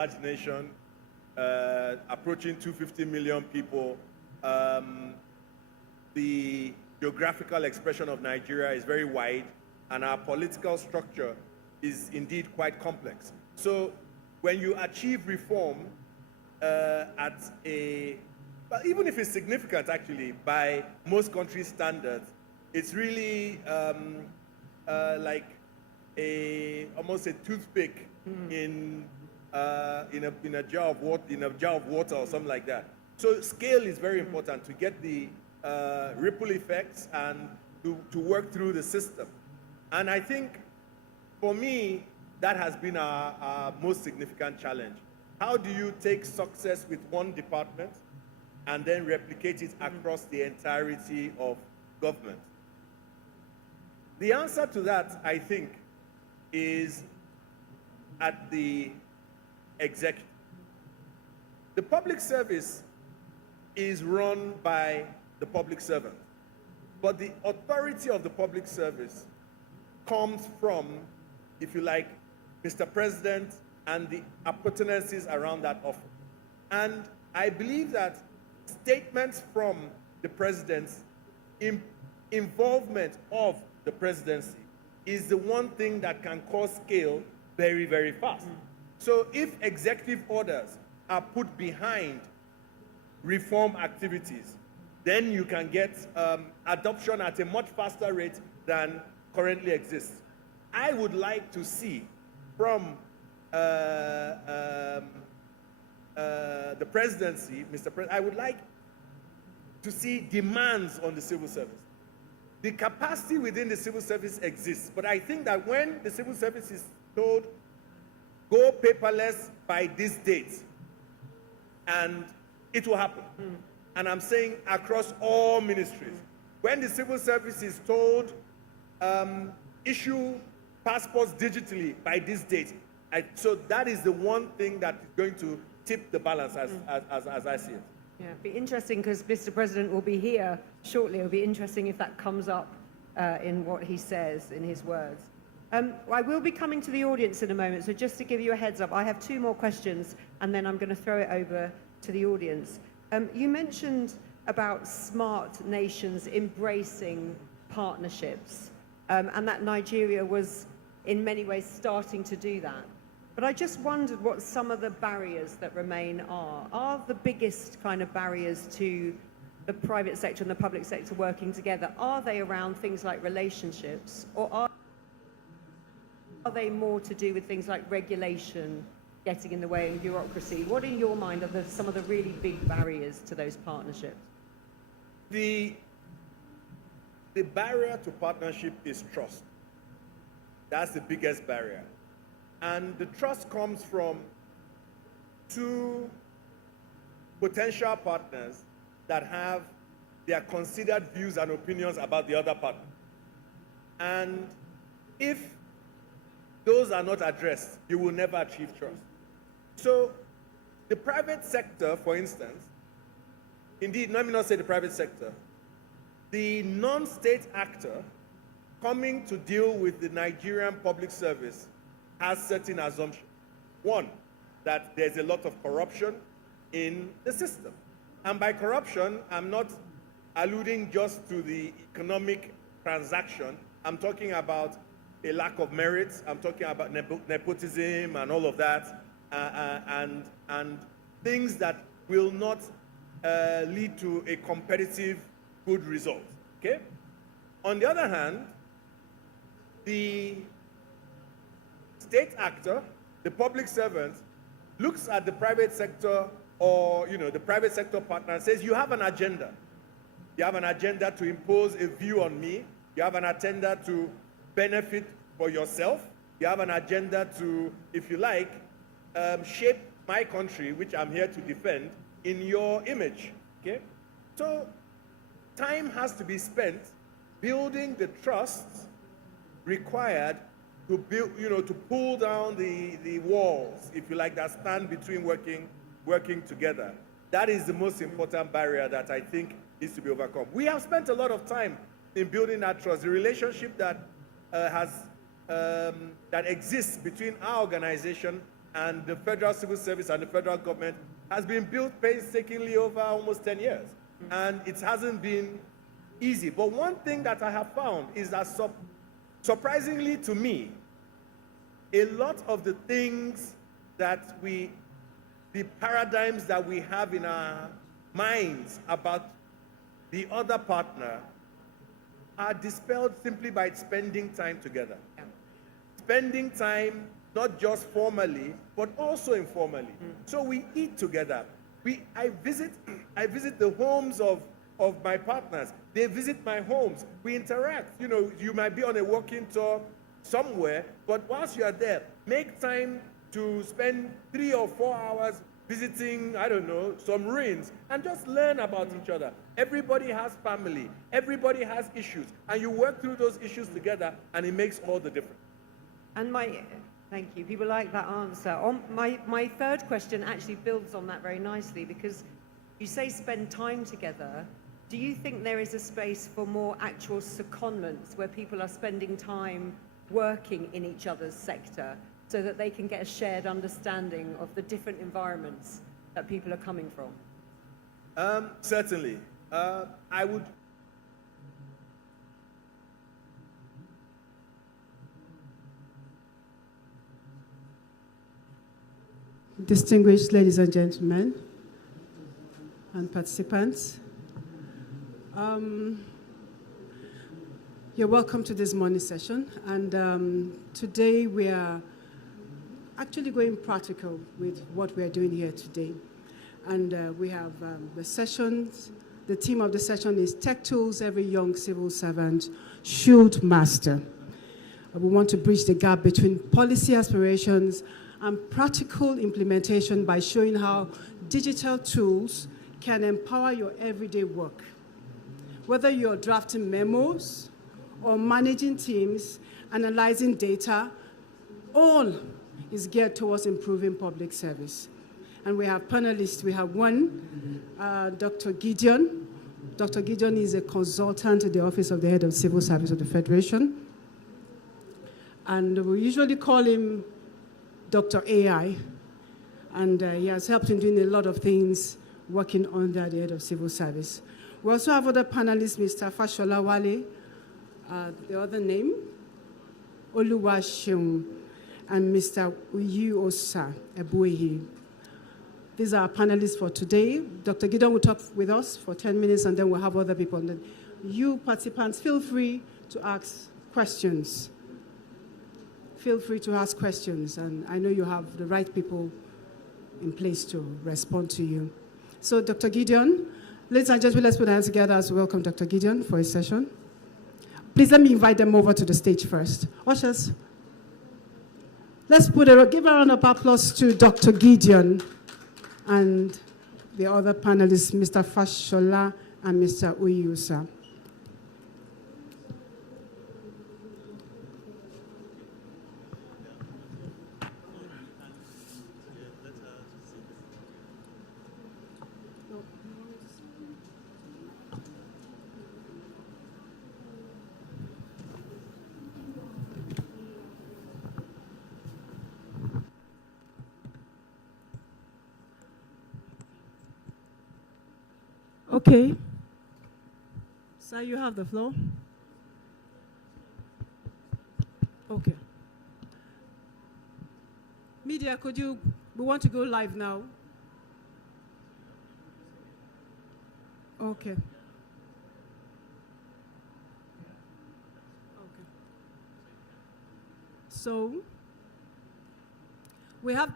large nation, approaching 250 million people. The geographical expression of Nigeria is very wide, and our political structure is indeed quite complex. So when you achieve reform at a, well, even if it's significant actually by most countries' standards, it's really like almost a toothpick in a jar of water or something like that. So scale is very important to get the ripple effects and to work through the system. And I think for me that has been our most significant challenge. How do you take success with one department and then replicate it across the entirety of government? The answer to that, I think, is at the executive. The public service is run by the public servant, but the authority of the public service comes from, if you like, Mr. President and the appurtenances around that office. And I believe that statements from the president's involvement of the presidency is the one thing that can cause scale very, very fast. So if executive orders are put behind reform activities, then you can get adoption at a much faster rate than currently exists. I would like to see from the presidency, Mr. President, I would like to see demands on the civil service. The capacity within the civil service exists, but I think that when the civil service is told, go paperless by this date, and it will happen. And I'm saying across all ministries. When the civil service is told, issue passports digitally by this date, so that is the one thing that is going to tip the balance as I see it. Yeah, it'd be interesting because Mr. President will be here shortly. It'll be interesting if that comes up in what he says, in his words. I will be coming to the audience in a moment, so just to give you a heads up, I have 2 more questions and then I'm going to throw it over to the audience. You mentioned about smart nations embracing partnerships and that Nigeria was in many ways starting to do that. But I just wondered what some of the barriers that remain are. Are the biggest kind of barriers to the private sector and the public sector working together, are they around things like relationships, or are they more to do with things like regulation getting in the way and bureaucracy? What in your mind are some of the really big barriers to those partnerships? The barrier to partnership is trust. That's the biggest barrier. And the trust comes from 2 potential partners that have their considered views and opinions about the other partner. And if those are not addressed, you will never achieve trust. So the private sector, for instance, indeed, let me not say the private sector, the non-state actor coming to deal with the Nigerian public service has certain assumptions. One, that there's a lot of corruption in the system. And by corruption, I'm not alluding just to the economic transaction. I'm talking about a lack of merit. I'm talking about nepotism and all of that, and things that will not lead to a competitive good result. Okay? On the other hand, the state actor, the public servant, looks at the private sector or the private sector partner and says, you have an agenda. You have an agenda to impose a view on me. You have an agenda to benefit for yourself. You have an agenda to, if you like, shape my country, which I'm here to defend, in your image. Okay? So time has to be spent building the trust required to build, to pull down the walls, if you like, that stand between working together. That is the most important barrier that I think needs to be overcome. We have spent a lot of time in building that trust. The relationship that that exists between our organization and the federal civil service and the federal government has been built painstakingly over almost 10 years. And it hasn't been easy. But one thing that I have found is that surprisingly to me, a lot of the things that the paradigms that we have in our minds about the other partner are dispelled simply by spending time together. Yeah. Spending time, not just formally, but also informally. So we eat together. I visit the homes of my partners. They visit my homes. We interact. You know, you might be on a walking tour somewhere, but whilst you are there, make time to spend 3 or 4 hours visiting, I don't know, some ruins, and just learn about each other. Everybody has family. Everybody has issues. And you work through those issues together, and it makes all the difference. And thank you. People like that answer. My third question actually builds on that very nicely, because you say spend time together. Do you think there is a space for more actual secondments where people are spending time working in each other's sector so that they can get a shared understanding of the different environments that people are coming from? Certainly. I would. Distinguished ladies and gentlemen and participants, you're welcome to this morning session. And today we are actually going practical with what we are doing here today. And we have the sessions. The theme of the session is Tech Tools Every Young Civil Servant Should Master. We want to bridge the gap between policy aspirations and practical implementation by showing how digital tools can empower your everyday work. Whether you're drafting memos or managing teams, analyzing data, all is geared towards improving public service. And we have panelists. We have one, Dr. Gideon. Dr. Gideon is a consultant at the Office of the Head of Civil Service of the Federation. And we usually call him Dr. AI, and he has helped in doing a lot of things working under the Head of Civil Service. We also have other panelists, Mr. Fashola Wale, the other name, Oluwaseun, and Mr. Uyu Osa Ebuehi. These are our panelists for today. Dr. Gideon will talk with us for 10 minutes, and then we'll have other people. And then you participants, feel free to ask questions. Feel free to ask questions, and I know you have the right people in place to respond to you. So, Dr. Gideon, ladies and gentlemen, let's put our hands together as we welcome Dr. Gideon for his session. Please let me invite them over to the stage first. Ushers, let's give a round of applause to Dr. Gideon and the other panelists, Mr. Fashola and Mr. Uyusa. Okay. Sir, you have the floor. Okay. Media, we want to go live now. Okay. Okay. So, we have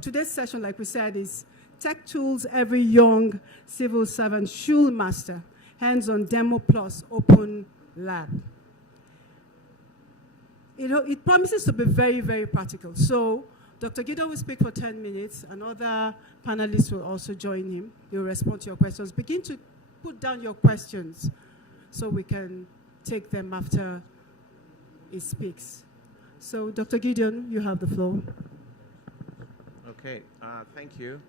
today's session, like we said, is Tech Tools Every Young Civil Servant Should Master, hands-on demo plus open lab. It promises to be very, very practical. So Dr. Gideon will speak for 10 minutes, and other panelists will also join him. He'll respond to your questions. Begin to put down your questions so we can take them after he speaks. So Dr. Gideon, you have the floor. Okay, thank you.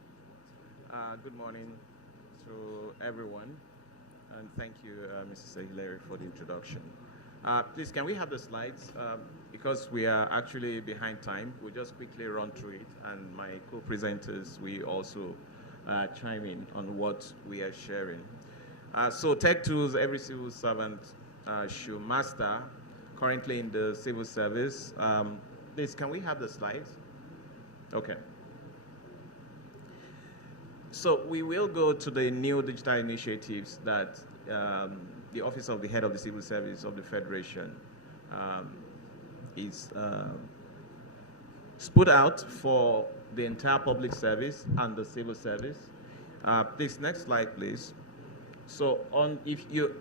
Good morning to everyone, and thank you, Mrs. Hilary, for the introduction. Please, can we have the slides? because we are actually behind time, we'll just quickly run through it, and my co-presenters will also chime in on what we are sharing. So tech tools every civil servant should master currently in the civil service. Please, can we have the slides? Okay. So we will go to the new digital initiatives that the Office of the Head of the Civil Service of the Federation is put out for the entire public service and the civil service. Please, next slide, please. So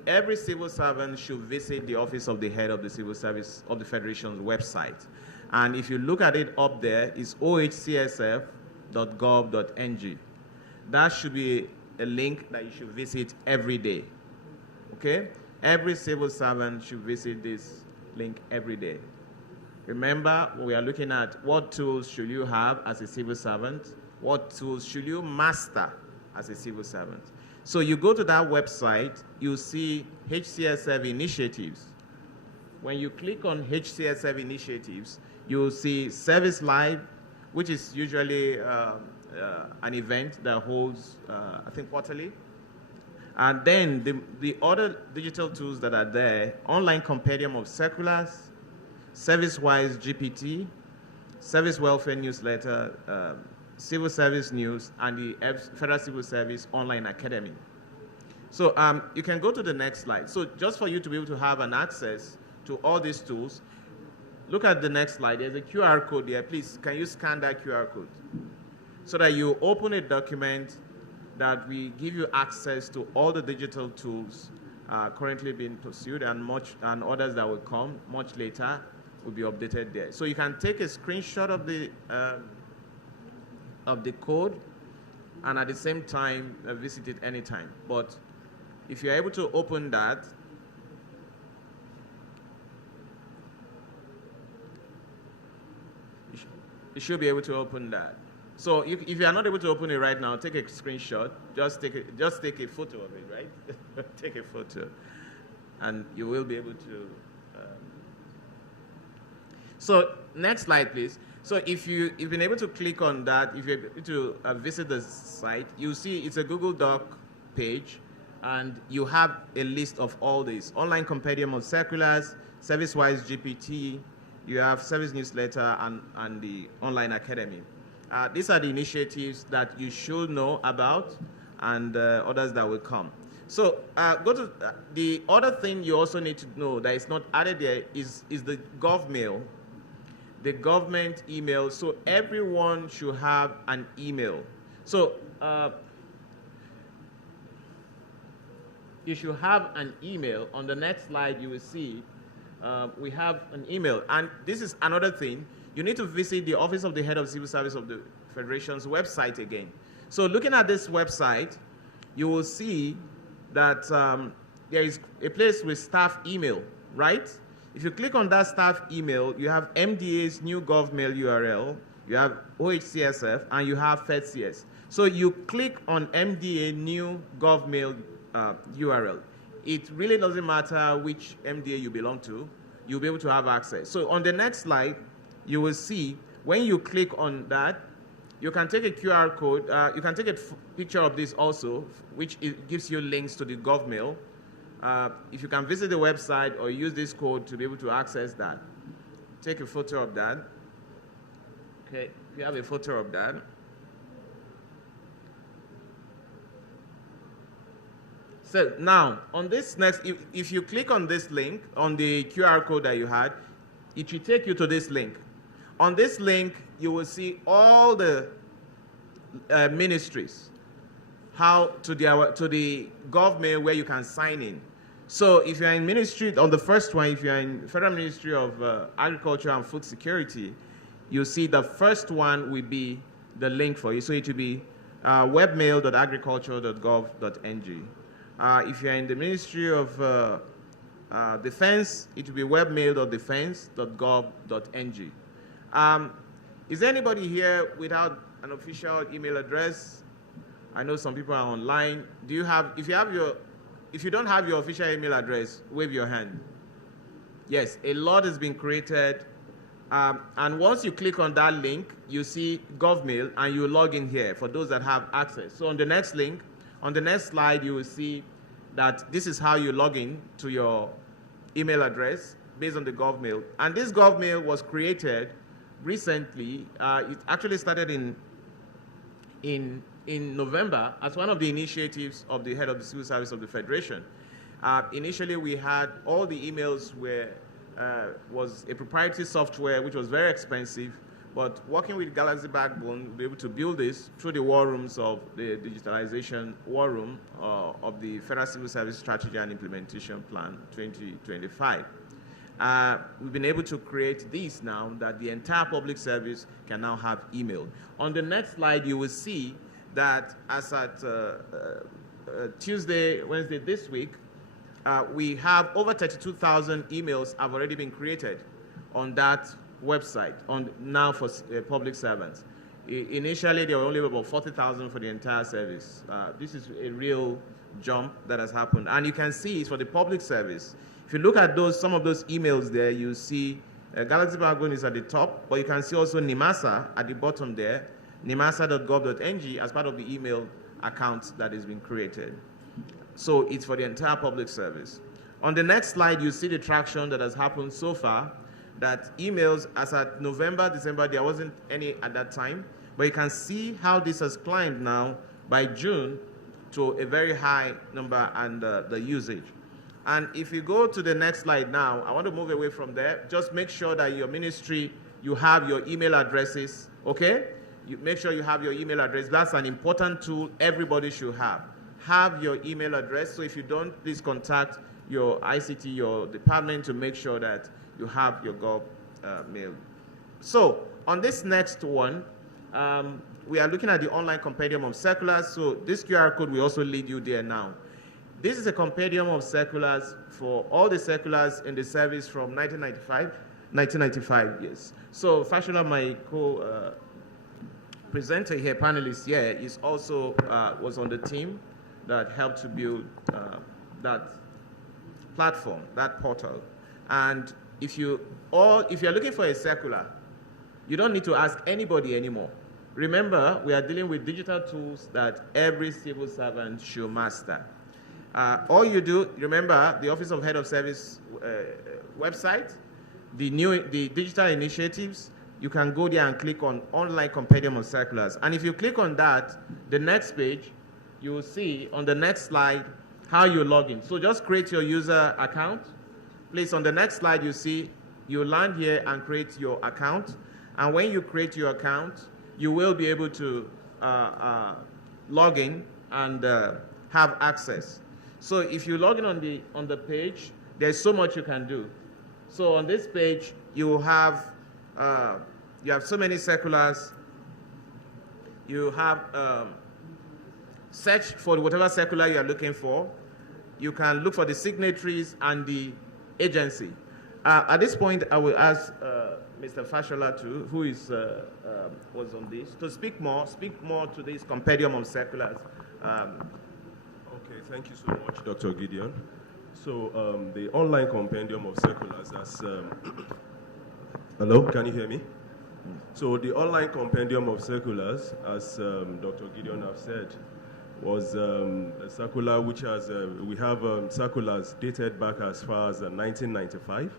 every civil servant should visit the Office of the Head of the Civil Service of the Federation's website. And if you look at it up there, it's ohcsf.gov.ng. That should be a link that you should visit every day. Okay? Every civil servant should visit this link every day. Remember, we are looking at what tools should you have as a civil servant, what tools should you master as a civil servant. So you go to that website, you see HCSF initiatives. When you click on HCSF initiatives, you'll see Service Live, which is usually an event that holds, I think, quarterly. And then the other digital tools that are there, online compendium of circulars, ServiceWise GPT, Service Welfare Newsletter, Civil Service News, and the Federal Civil Service Online Academy. So you can go to the next slide. So just for you to be able to have an access to all these tools, look at the next slide. There's a QR code there. Please, can you scan that QR code? So that you open a document that will give you access to all the digital tools currently being pursued, and others that will come much later will be updated there. So you can take a screenshot of the code, and at the same time visit it anytime. But if you're able to open that, you should be able to open that. So if you are not able to open it right now, take a screenshot. Just take a photo of it, right? Take a photo, and you will be able to. So next slide, please. So if you've been able to click on that, if you're able to visit the site, you see it's a Google Doc page, and you have a list of all these. Online compendium of circulars, ServiceWise GPT, you have Service Newsletter, and the Online Academy. These are the initiatives that you should know about, and others that will come. So go to the other thing you also need to know that is not added there is the GovMail, the government email. So everyone should have an email. So you should have an email. On the next slide, you will see we have an email. And this is another thing. You need to visit the Office of the Head of Civil Service of the Federation's website again. So looking at this website, you will see that there is a place with staff email, right? If you click on that staff email, you have MDA's new GovMail URL, you have OHCSF, and you have FedCS. So you click on MDA new GovMail URL. It really doesn't matter which MDA you belong to, you'll be able to have access. So on the next slide, you will see when you click on that, you can take a QR code. You can take a picture of this also, which gives you links to the GovMail. If you can visit the website or use this code to be able to access that, take a photo of that. Okay, if you have a photo of that. So now, on this next, if you click on this link, on the QR code that you had, it will take you to this link. On this link, you will see all the ministries, how to the GovMail where you can sign in. So if you're in ministry, on the first one, if you're in Federal Ministry of Agriculture and Food Security, you'll see the first one will be the link for you. So it will be webmail.agriculture.gov.ng. If you're in the Ministry of Defense, it will be webmail.defense.gov.ng. Is there anybody here without an official email address? I know some people are online. Do you have, if you don't have your official email address, wave your hand. Yes, a lot has been created And once you click on that link, you see GovMail, and you log in here for those that have access. So on the next link, on the next slide, you will see that this is how you log in to your email address based on the GovMail. And this GovMail was created recently. It actually started in November as one of the initiatives of the head of the Civil Service of the Federation. Initially, we had all the emails was a proprietary software which was very expensive, but working with Galaxy Backbone, we'll be able to build this through the war rooms of the digitalization war room of the Federal Civil Service Strategy and Implementation Plan 2025. We've been able to create this now that the entire public service can now have email. On the next slide, you will see that as at Tuesday, Wednesday this week, we have over 32,000 emails have already been created on that website now for public servants. Initially, there were only about 40,000 for the entire service. This is a real jump that has happened. And you can see it's for the public service. If you look at some of those emails there, you see Galaxy Backbone is at the top, but you can see also NIMASA at the bottom there, nimasa.gov.ng as part of the email account that has been created. So it's for the entire public service. On the next slide, you see the traction that has happened so far, that emails as at November, December, there wasn't any at that time, but you can see how this has climbed now by June to a very high number and the usage. And if you go to the next slide now, I want to move away from there. Just make sure that your ministry, you have your email addresses, okay? You make sure you have your email address. That's an important tool everybody should have. Have your email address. So if you don't, please contact your ICT, your department, to make sure that you have your Gov mail. So on this next one, we are looking at the online compendium of circulars. So this QR code will also lead you there now. This is a compendium of circulars for all the circulars in the service from 1995, yes. So Fashola, my presenter here, panelist here, is also was on the team that helped to build that platform, that portal. And if you're looking for a circular, you don't need to ask anybody anymore. Remember, we are dealing with digital tools that every civil servant should master. All you do, remember the Office of Head of Service website, the digital initiatives, you can go there and click on online compendium of circulars. And if you click on that, the next page, you will see on the next slide how you log in. So just create your user account. Please, on the next slide, you see you land here and create your account. And when you create your account, you will be able to log in and have access. So if you log in on the page, there's so much you can do. So on this page, you have so many circulars. You have search for whatever circular you are looking for. You can look for the signatories and the agency. At this point, I will ask Mr. Fashola too, who is was on this, to speak more to this compendium of circulars. Okay, thank you so much, Dr. Gideon. So the online compendium of circulars, hello, can you hear me? So the online compendium of circulars, as Dr. Gideon have said, was a circular which has, we have circulars dated back as far as 1995.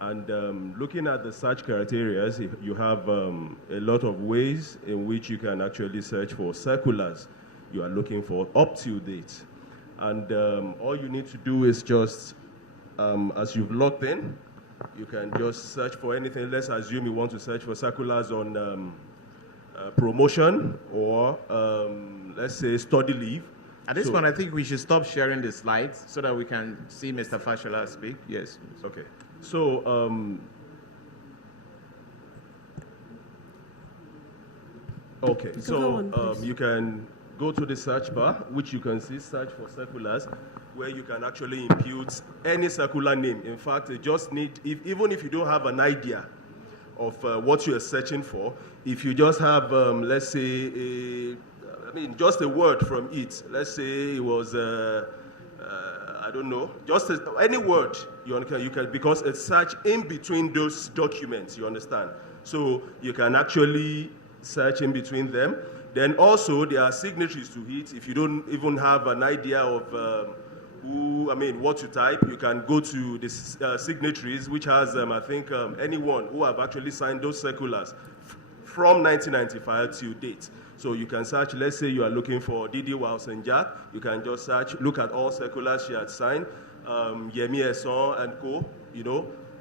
And looking at the search criteria, you have a lot of ways in which you can actually search for circulars you are looking for up to date. And all you need to do is just, as you've logged in, you can just search for anything. Let's assume you want to search for circulars on promotion or, let's say, study leave. At this point, I think we should stop sharing the slides so that we can see Mr. Fashola speak. Yes. Okay. So, you can go to the search bar, which you can see search for circulars, where you can actually impute any circular name. In fact, you just need, even if you don't have an idea of what you are searching for, if you just have, let's say, just a word from it. Let's say it was, I don't know, just any word you can, because it's search in between those documents, you understand? So you can actually search in between them. Then also there are signatories to it. If you don't even have an idea of what to type, you can go to the signatories, which has, I think, anyone who have actually signed those circulars from 1995 till date. So you can search, let's say you are looking for Didi Wausenjak, you can just search, look at all circulars she had signed, Yemi Esson and co,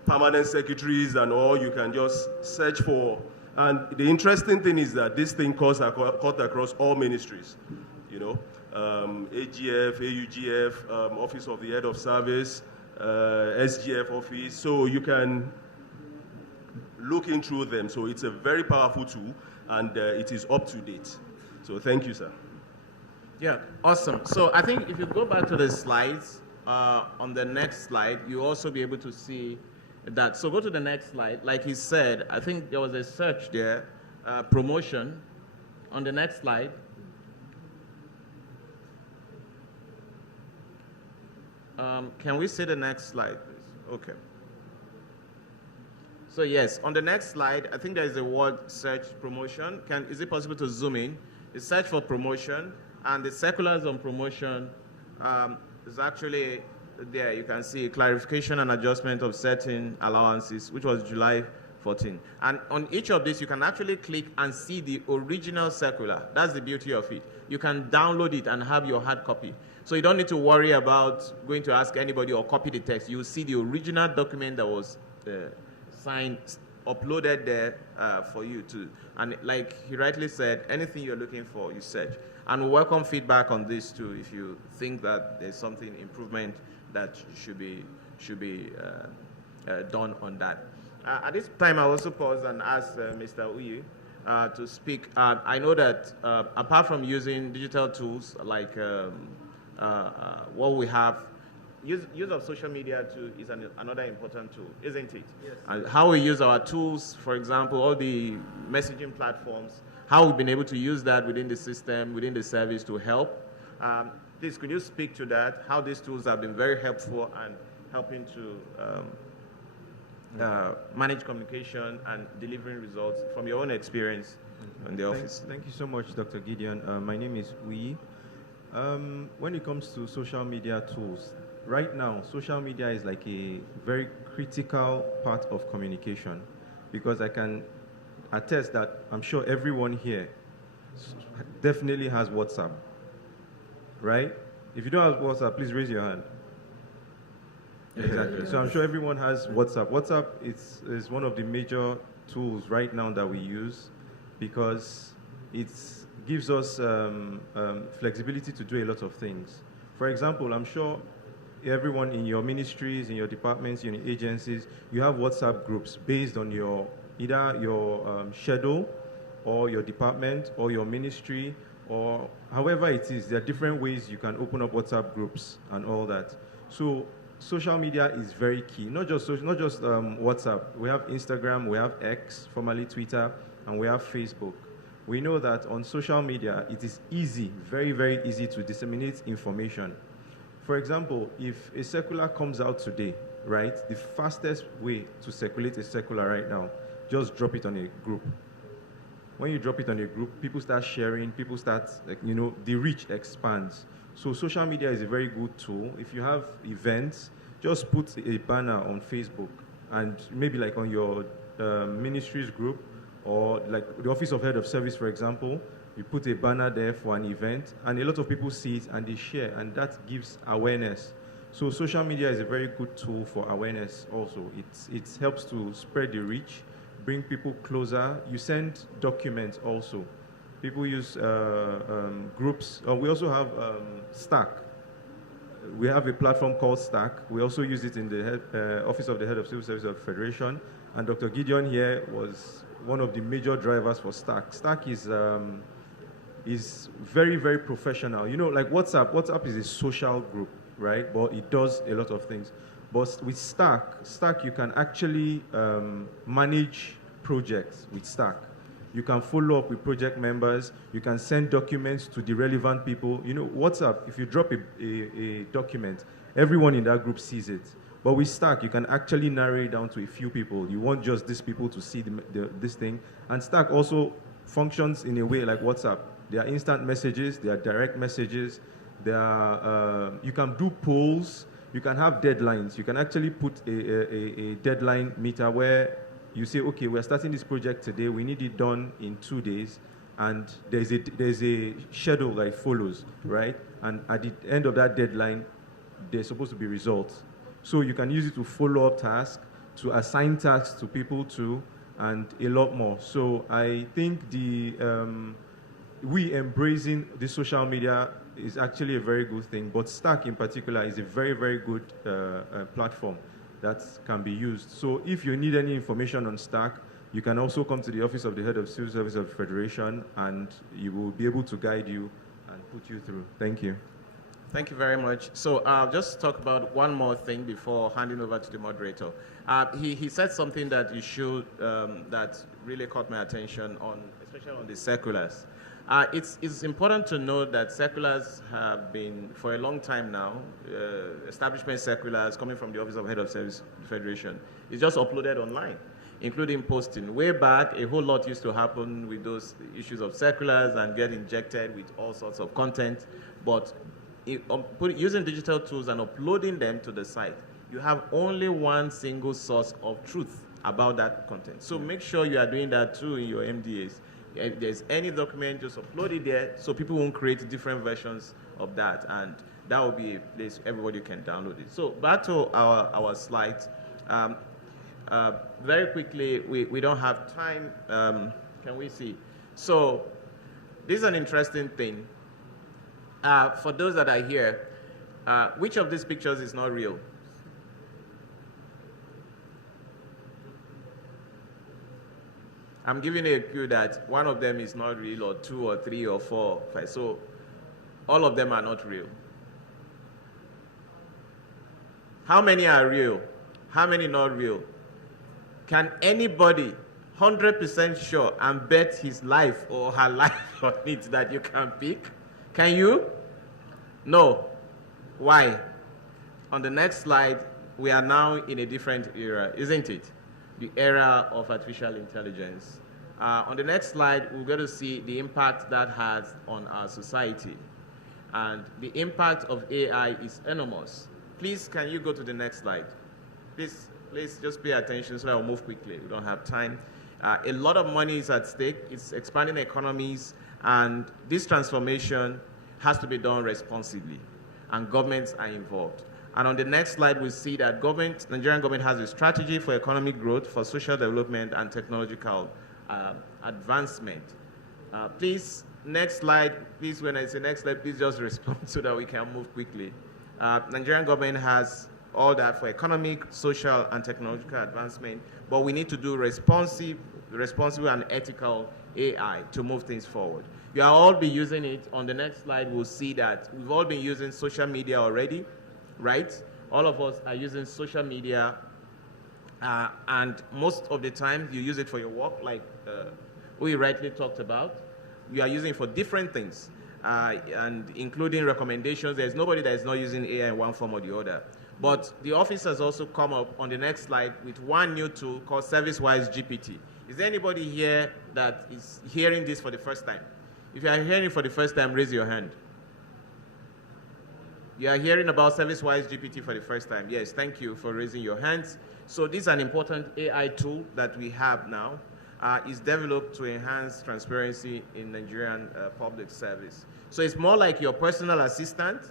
permanent secretaries and all, you can just search for. And the interesting thing is that this thing cuts across all ministries, AGF, AUGF, Office of the Head of Service, SGF office, so you can look in through them. So it's a very powerful tool, and it is up to date. So thank you, sir. Yeah, awesome. So I think if you go back to the slides, on the next slide, you'll also be able to see that. So go to the next slide. Like he said, I think there was a search there, promotion. On the next slide. Can we see the next slide, please? Okay. So yes, on the next slide, I think there is a word search promotion. Is it possible to zoom in? It's search for promotion, and the circulars on promotion is actually there. You can see clarification and adjustment of certain allowances, which was July 14. And on each of these, you can actually click and see the original circular. That's the beauty of it. You can download it and have your hard copy. So you don't need to worry about going to ask anybody or copy the text. You see the original document that was signed, uploaded there for you to. And like he rightly said, anything you're looking for, you search. And we welcome feedback on this too if you think that there's something, improvement that should be done on that. At this time, I also pause and ask Mr. Uyi to speak. I know that apart from using digital tools like what we have, use of social media too is another important tool, isn't it? Yes. And how we use our tools, for example, all the messaging platforms, how we've been able to use that within the system, within the service to help. Please, could you speak to that, how these tools have been very helpful and helping to manage communication and delivering results from your own experience in the office? Thank you so much, Dr. Gideon. My name is Uyi. When it comes to social media tools, right now, social media is like a very critical part of communication, because I can attest that I'm sure everyone here definitely has WhatsApp, right? If you don't have WhatsApp, please raise your hand. Exactly. So I'm sure everyone has WhatsApp. WhatsApp is one of the major tools right now that we use, because it gives us flexibility to do a lot of things. For example, I'm sure everyone in your ministries, in your departments, in your agencies, you have WhatsApp groups based on either your schedule or your department or your ministry, or however it is. There are different ways you can open up WhatsApp groups and all that. So social media is very key. Not just WhatsApp. We have Instagram, we have X, formerly Twitter, and we have Facebook. We know that on social media, it is easy, very, very easy to disseminate information. For example, if a circular comes out today, right, the fastest way to circulate a circular right now, just drop it on a group. When you drop it on a group, people start sharing, people start, the reach expands. So social media is a very good tool. If you have events, just put a banner on Facebook, and maybe like on your ministries group, or like the Office of Head of Service, for example, you put a banner there for an event, and a lot of people see it and they share, and that gives awareness. So social media is a very good tool for awareness also. It helps to spread the reach, bring people closer. You send documents also. People use groups. We also have Stack. We have a platform called Stack. We also use it in the Office of the Head of Civil Service of the Federation. And Dr. Gideon here was one of the major drivers for Stack. Stack is very, very professional. Like WhatsApp is a social group, right? But it does a lot of things. But with Stack you can actually manage projects with Stack. You can follow up with project members. You can send documents to the relevant people. You know, WhatsApp, if you drop a document, everyone in that group sees it. But with Stack, you can actually narrow it down to a few people. You want just these people to see this thing. And Stack also functions in a way like WhatsApp. There are instant messages, there are direct messages, there are, you can do polls, you can have deadlines. You can actually put a deadline meter where you say, okay, we're starting this project today, we need it done in 2 days, and there's a schedule that follows, right? And at the end of that deadline, there's supposed to be results. So you can use it to follow up tasks, to assign tasks to people too, and a lot more. So I think we embracing the social media is actually a very good thing, but Stack in particular is a very, very good platform that can be used. So if you need any information on Stack, you can also come to the Office of the Head of Civil Service of the Federation, and you will be able to guide you and put you through. Thank you. Thank you very much. So I'll just talk about one more thing before handing over to the moderator. He said something that you should, that really caught my attention on, especially on the circulars. It's important to know that circulars have been, for a long time now, establishment circulars coming from the Office of Head of Service Federation. It's just uploaded online, including posting. Way back, a whole lot used to happen with those issues of circulars and get injected with all sorts of content. But using digital tools and uploading them to the site, you have only one single source of truth about that content. So make sure you are doing that too in your MDAs. If there's any document, just upload it there so people won't create different versions of that, and that will be a place everybody can download it. So back to our slides. Very quickly, we don't have time. Can we see? So this is an interesting thing. For those that are here, which of these pictures is not real? I'm giving you a clue that one of them is not real, or 2 or 3 or 4, 5. So all of them are not real. How many are real? How many not real? Can anybody 100% sure and bet his life or her life on it that you can pick? Can you? No. Why? On the next slide, we are now in a different era, isn't it? The era of artificial intelligence. On the next slide, we're going to see the impact that has on our society. And the impact of AI is enormous. Please, can you go to the next slide? Please just pay attention so I'll move quickly. We don't have time. A lot of money is at stake. It's expanding economies, and this transformation has to be done responsibly, and governments are involved. And on the next slide, we see that Nigerian government has a strategy for economic growth, for social development, and technological advancement. Please, next slide. Please, when I say next slide, please just respond so that we can move quickly. Nigerian government has all that for economic, social, and technological advancement, but we need to do responsible and ethical AI to move things forward. You will all be using it. On the next slide, we'll see that we've all been using social media already. Right? All of us are using social media, and most of the time you use it for your work, like we rightly talked about. You are using it for different things, and including recommendations. There's nobody that is not using AI in one form or the other. But the office has also come up on the next slide with one new tool called ServiceWise GPT. Is there anybody here that is hearing this for the first time? If you are hearing it for the first time, raise your hand. You are hearing about ServiceWise GPT for the first time. Yes, thank you for raising your hands. So this is an important AI tool that we have now. It's developed to enhance transparency in Nigerian public service. So it's more like your personal assistant.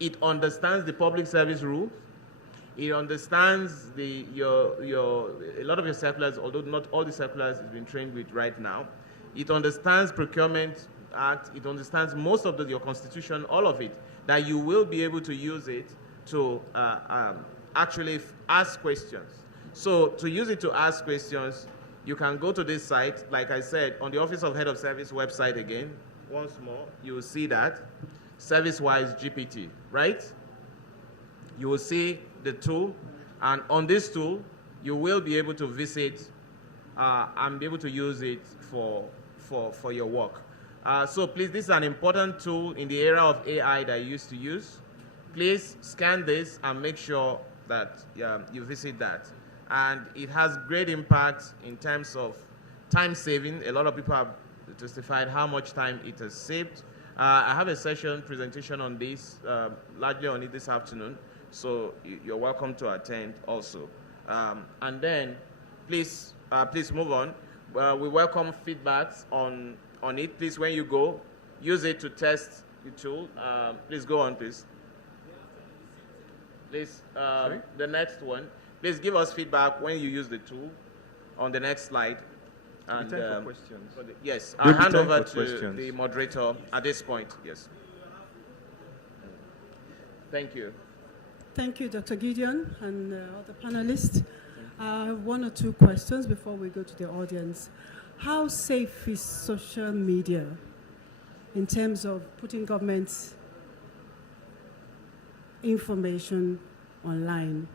It understands the public service rules. It understands a lot of your circulars, although not all the circulars it's been trained with right now. It understands Procurement Act. It understands most of your constitution, all of it, that you will be able to use it to actually ask questions. So to use it to ask questions, you can go to this site. Like I said, on the Office of Head of Service website again, once more, you will see that, ServiceWise GPT, right? You will see the tool, and on this tool, you will be able to visit and be able to use it for your work. So please, this is an important tool in the era of AI that you used to use. Please scan this and make sure that you visit that. And it has great impact in terms of time saving. A lot of people have testified how much time it has saved. I have a presentation on this, largely on it this afternoon, so you're welcome to attend also. And then, please move on. We welcome feedbacks on it. Please, when you go, use it to test the tool. Please go on, please. Please, the next one. Please give us feedback when you use the tool on the next slide. And time for questions. Yes, There'll I'll be hand time over for to questions. the moderator at this point. Yes. Thank you. Thank you, Dr. Gideon and other panelists. I have one or two questions before we go to the audience. How safe is social media in terms of putting government information online?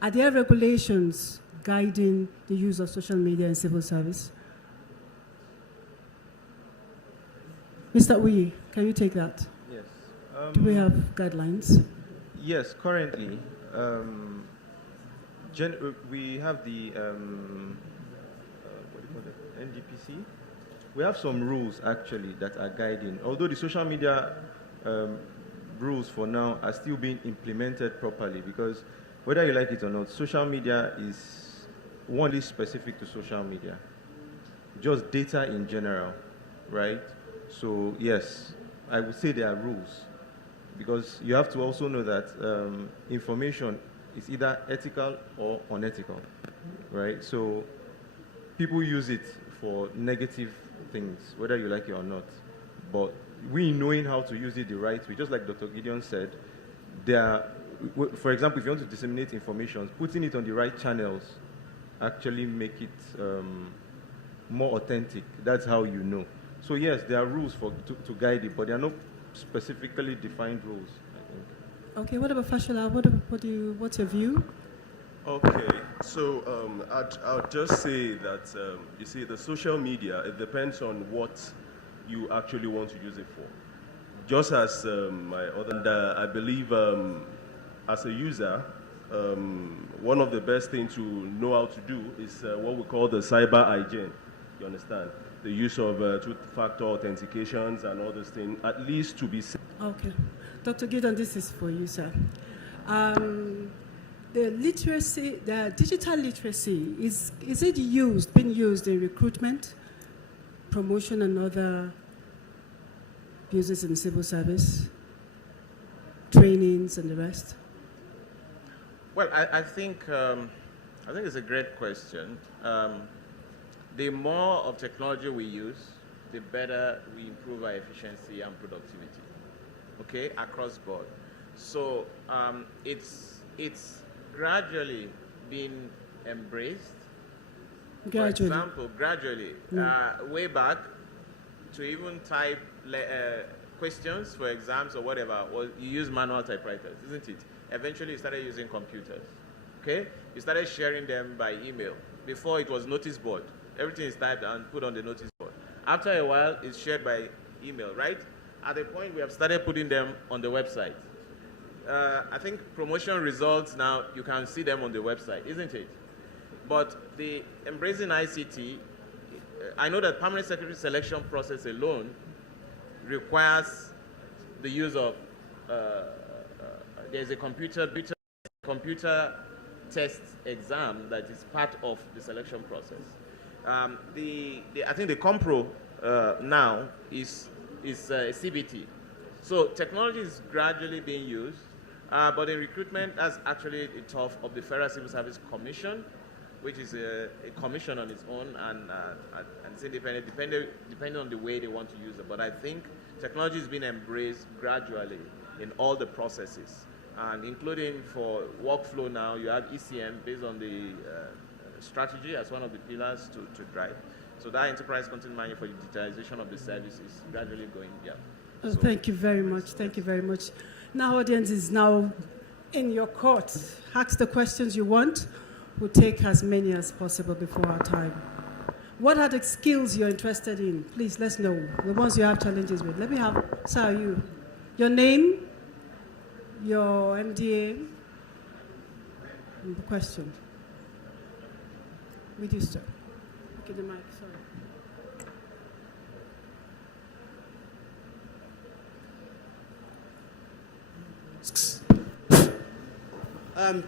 Are there regulations guiding the use of social media in civil service? Mr. Uyi, can you take that? Yes. Do we have guidelines? Yes, currently, we have the what do you call it? NDPC. We have some rules actually that are guiding. Although the social media rules for now are still being implemented properly, because whether you like it or not, social media is only specific to social media, just data in general, right? So yes, I would say there are rules, because you have to also know that information is either ethical or unethical, right? So people use it for negative things, whether you like it or not. But we knowing how to use it the right way, just like Dr. Gideon said, for example, if you want to disseminate information, putting it on the right channels actually make it more authentic. That's how you know. So yes, there are rules to guide it, but there are no specifically defined rules, I think. Okay, what about Fashola? What's your view? Okay, so I'll just say that, you see, the social media, it depends on what you actually want to use it for. Just as I believe as a user, one of the best things to know how to do is what we call the cyber hygiene, you understand? The use of two-factor authentications and all those things, at least to be safe. Okay. Dr. Gideon, this is for you, sir. The digital literacy, is it being used in recruitment, promotion, and other uses in civil service, trainings, and the rest? Well, I think it's a great question. The more of technology we use, the better we improve our efficiency and productivity, okay, across board. So it's gradually being embraced. Gradually. For example, gradually, way back, to even type questions for exams or whatever, you use manual typewriters, isn't it? Eventually, you started using computers, okay? You started sharing them by email. Before, it was notice board. Everything is typed and put on the notice board. After a while, it's shared by email, right? At the point, we have started putting them on the website. I think promotion results now, you can see them on the website, isn't it? But the embracing ICT, I know that permanent secretary selection process alone requires the use of, there's a computer test exam that is part of the selection process. I think the Compro now is CBT. So technology is gradually being used, but in recruitment, that's actually the tough of the Federal Civil Service Commission, which is a commission on its own and it's independent, depending on the way they want to use it. But I think technology is being embraced gradually in all the processes, and including for workflow now, you have ECM based on the strategy as one of the pillars to drive. So that enterprise content management for the digitization of the service is gradually going, yeah. Oh, So, thank you very much. Thank you very much. Now, audience is now in your court. Ask the questions you want. We'll take as many as possible before our time. What are the skills you're interested in? Please, let's know. The ones you have challenges with. Let me have, sir, you. Your name, your MDA, and the question. With you, sir. Okay, the mic, sorry.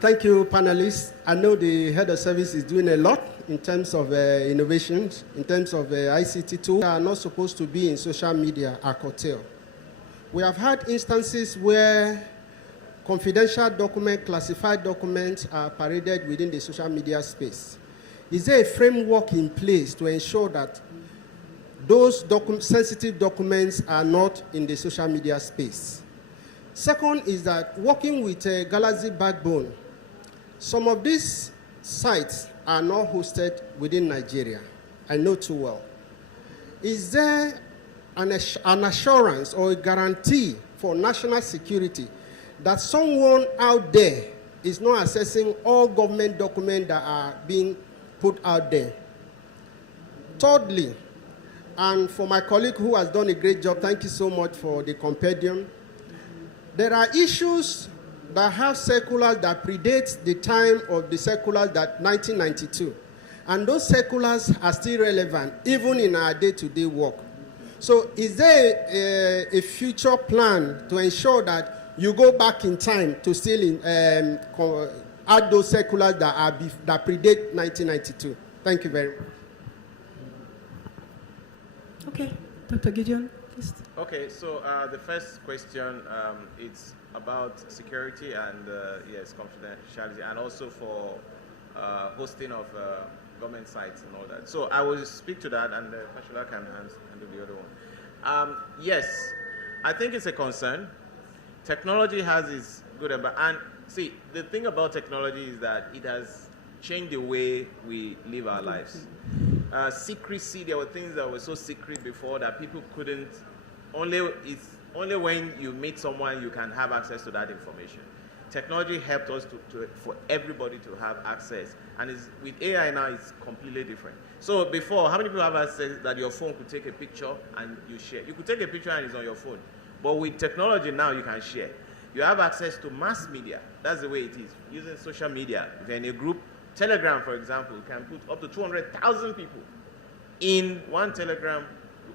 Thank you, panelists. I know the head of service is doing a lot in terms of innovations, in terms of ICT tools that are not supposed to be in social media are curtailed. We have had instances where confidential documents, classified documents are paraded within the social media space. Is there a framework in place to ensure that those sensitive documents are not in the social media space? Second is that working with Galaxy Backbone, some of these sites are not hosted within Nigeria. I know too well. Is there an assurance or a guarantee for national security that someone out there is not accessing all government documents that are being put out there? Thirdly, and for my colleague who has done a great job, thank you so much for the compendium. There are issues that have circulars that predate the time of the circulars that 1992. And those circulars are still relevant, even in our day-to-day work. So is there a future plan to ensure that you go back in time to still add those circulars that predate 1992? Thank you very much. Okay, Dr. Gideon, please. Okay, so the first question, it's about security and, yes, confidentiality, and also for hosting of government sites and all that. So I will speak to that, and Fashola can handle the other one. Yes, I think it's a concern. Technology has its good and bad. And see, the thing about technology is that it has changed the way we live our lives. Secrecy, there were things that were so secret before that people couldn't, it's only when you meet someone you can have access to that information. Technology helped us for everybody to have access. And with AI now, it's completely different. So before, how many people have access that your phone could take a picture and you share? You could take a picture and it's on your phone. But with technology now, you can share. You have access to mass media. That's the way it is. Using social media. If you're in a group, Telegram, for example, can put up to 200,000 people in one Telegram.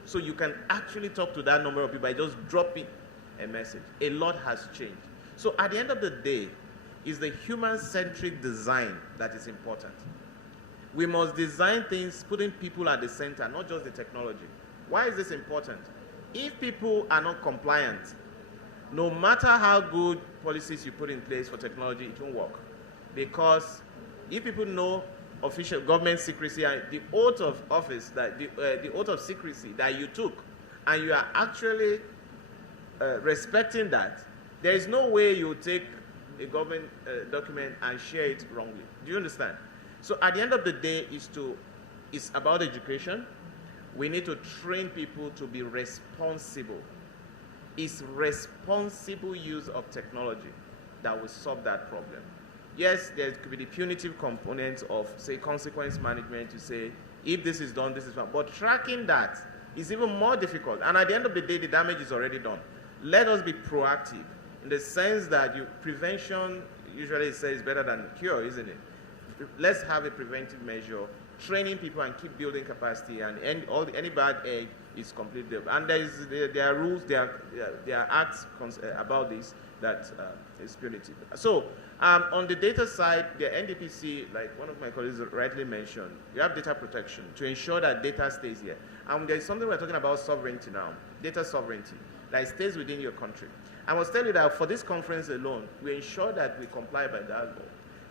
So you can actually talk to that number of people by just dropping a message. A lot has changed. So at the end of the day, it's the human-centric design that is important. We must design things putting people at the center, not just the technology. Why is this important? If people are not compliant, no matter how good policies you put in place for technology, it won't work. Because if people know official government secrecy and the oath of office, that the oath of secrecy that you took, and you are actually respecting that, there is no way you take a government document and share it wrongly. Do you understand? So at the end of the day, it's about education. We need to train people to be responsible. It's responsible use of technology that will solve that problem. Yes, there could be the punitive components of, say, consequence management to say, if this is done, this is done. But tracking that is even more difficult. And at the end of the day, the damage is already done. Let us be proactive in the sense that prevention usually says better than cure, isn't it? Let's have a preventive measure, training people and keep building capacity, and any bad egg is completely. And there are rules, there are acts about this that is punitive. So on the data side, the NDPC, like one of my colleagues rightly mentioned, you have data protection to ensure that data stays here. And there's something we're talking about sovereignty now, data sovereignty, that stays within your country. I must tell you that for this conference alone, we ensure that we comply by that law.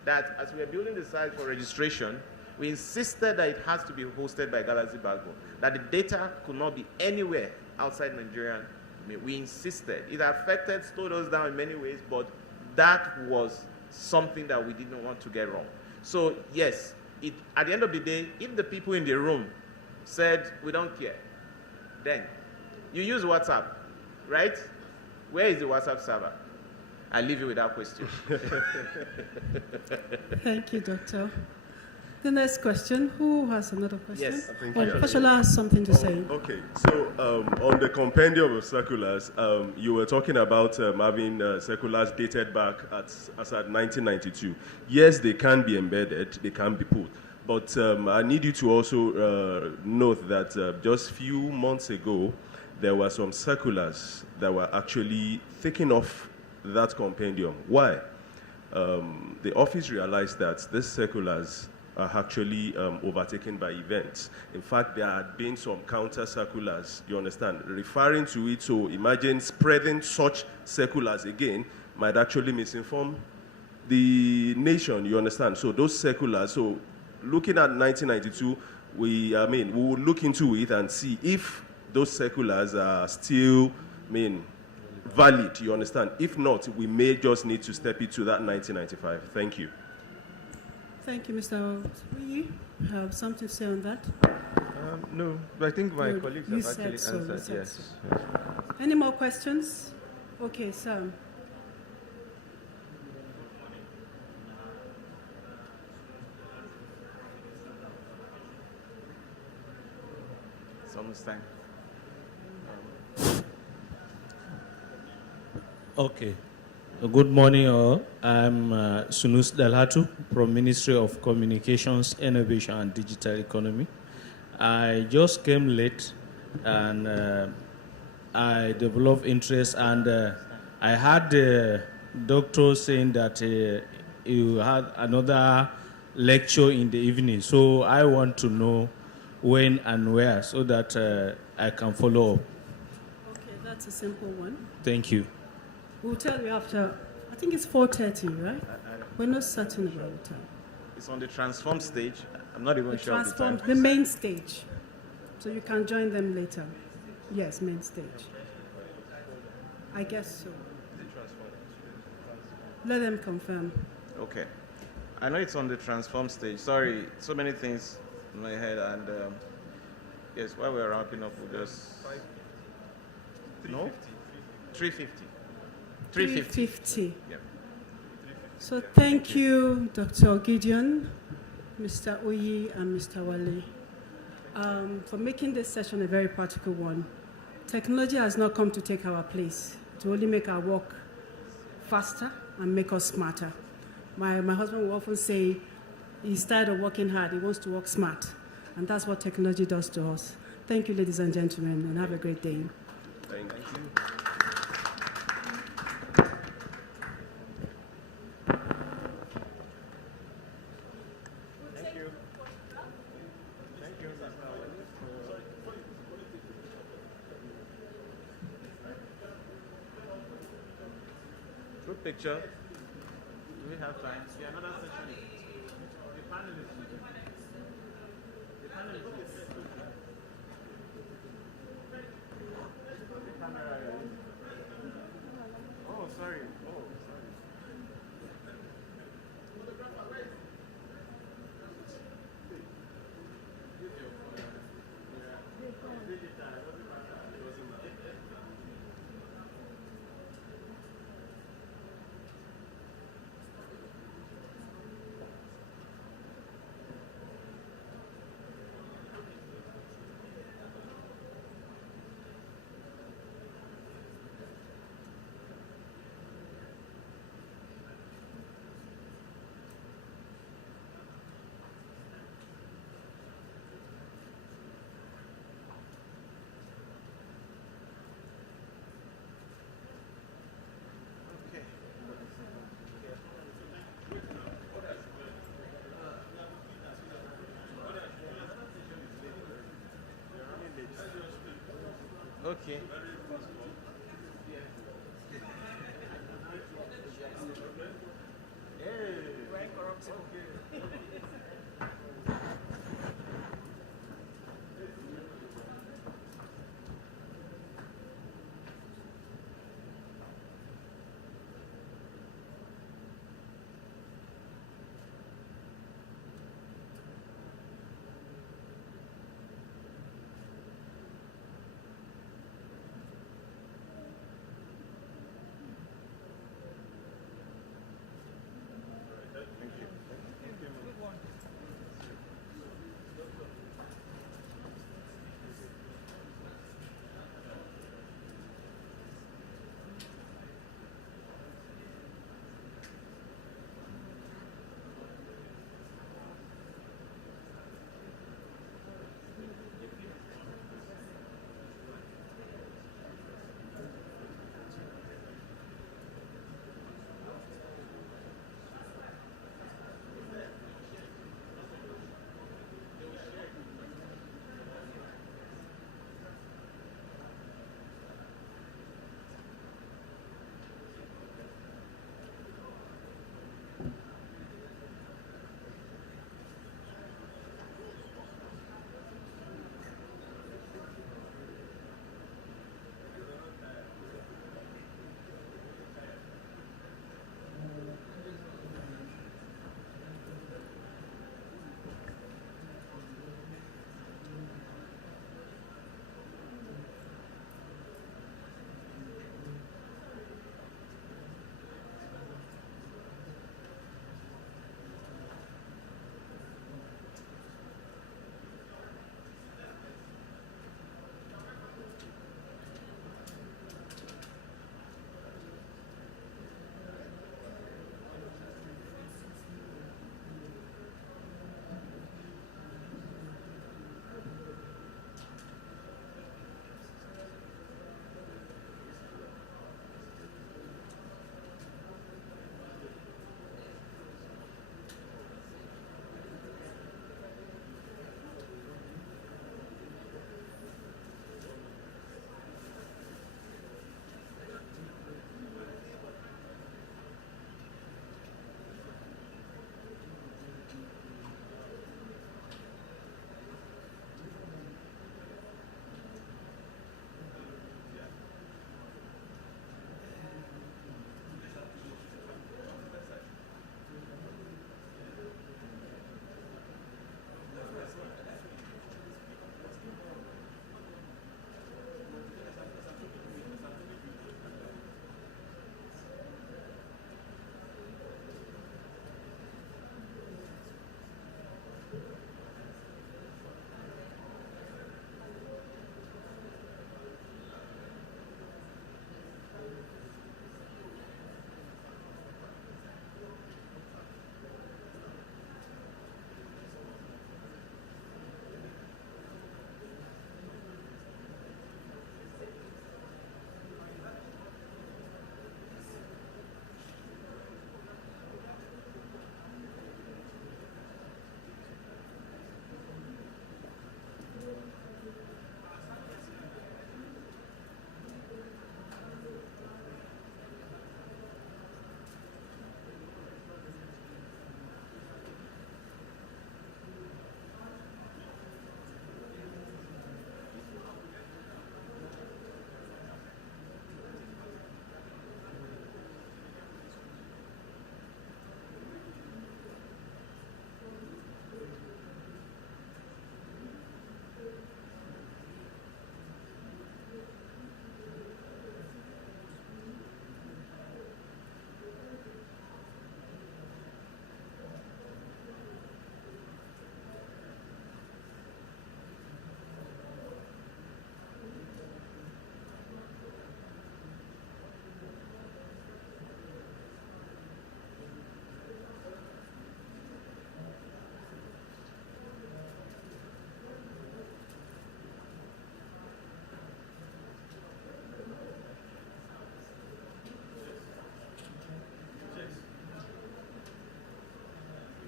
That as we are building the site for registration, we insisted that it has to be hosted by Galaxy Backbone, that the data could not be anywhere outside Nigeria. We insisted. It affected, slowed us down in many ways, but that was something that we didn't want to get wrong. So yes, at the end of the day, if the people in the room said, we don't care, then you use WhatsApp, right? Where is the WhatsApp server? I leave you with that question. Thank you, Doctor. The next question. Who has another question? Yes. think Oh, you have Fashola has something to say. Okay, so on the compendium of circulars, you were talking about having circulars dated back as at 1992. Yes, they can be embedded, they can be put. But I need you to also note that just few months ago, there were some circulars that were actually taken off that compendium. Why? The office realized that these circulars are actually overtaken by events. In fact, there had been some counter circulars, you understand, referring to it. So imagine spreading such circulars again might actually misinform the nation, you understand. So those circulars, so looking at 1992, we will look into it and see if those circulars are still, valid, you understand. If not, we may just need to step it to that 1995. Thank you. Thank you, Mr. We have something to say on that? No, but I think my You- colleagues you have said actually so, you answered. said Yes. so. Any more questions? Okay, Sam. It's almost time. Okay. Good morning, all. I'm Sunus Dalhatu from Ministry of Communications, Innovation and Digital Economy. I just came late and I developed interest and I had the doctor saying that you had another lecture in the evening. So I want to know when and where so that I can follow up. Okay, that's a simple one. Thank you. We'll tell you after. I think it's 4:30, right? We're not certain about the time. It's on the transform stage. I'm not even sure of the Transform time. the main stage, so you can join them later. Yes, main stage. I guess so. Let them confirm. Okay. I know it's on the transform stage. Sorry, so many things in my head. And yes, while we're wrapping up, we'll just. No? 350. 350. 3:50. Yeah. So thank you, Dr. Gideon, Mr. Oyi, and Mr. Wale, for making this session a very practical one. Technology has not come to take our place, to only make our work faster and make us smarter. My husband will often say he's tired of working hard, he wants to work smart. And that's what technology does to us. Thank you, ladies and gentlemen, and have a great day. Thank you. Good picture. Do we have time? Yeah, another session. The panelists. The panelists. The camera. Oh, sorry. Oh, sorry. Okay.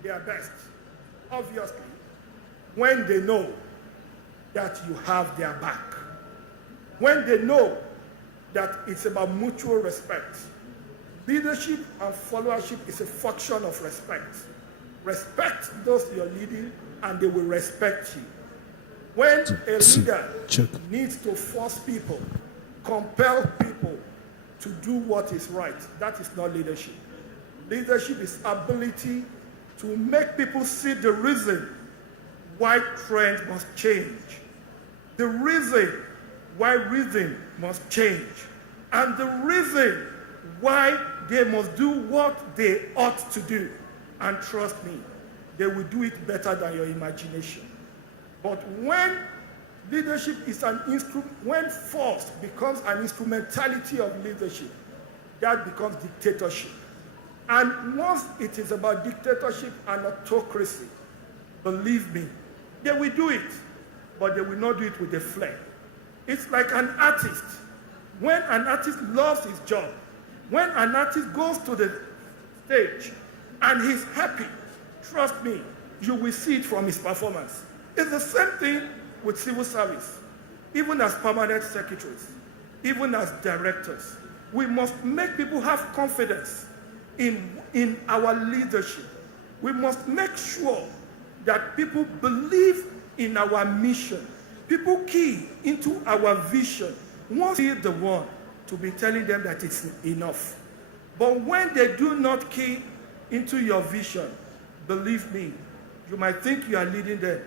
their best, obviously, when they know that you have their back, when they know that it's about mutual respect. Leadership and followership is a function of respect. Respect those you're leading, and they will respect you. When a leader needs to force people, compel people to do what is right, that is not leadership. Leadership is ability to make people see the reason why trends must change, the reason why reason must change, and the reason why they must do what they ought to do. And trust me, they will do it better than your imagination. But when leadership is an instrument, when force becomes an instrumentality of leadership, that becomes dictatorship. And once it is about dictatorship and autocracy, believe me, they will do it, but they will not do it with a flame. It's like an artist. When an artist loves his job, when an artist goes to the stage and he's happy, trust me, you will see it from his performance. It's the same thing with civil service. Even as permanent secretaries, even as directors, we must make people have confidence in our leadership. We must make sure that people believe in our mission. People key into our vision. Once we are the one to be telling them that it's enough. But when they do not key into your vision, believe me, you might think you are leading them,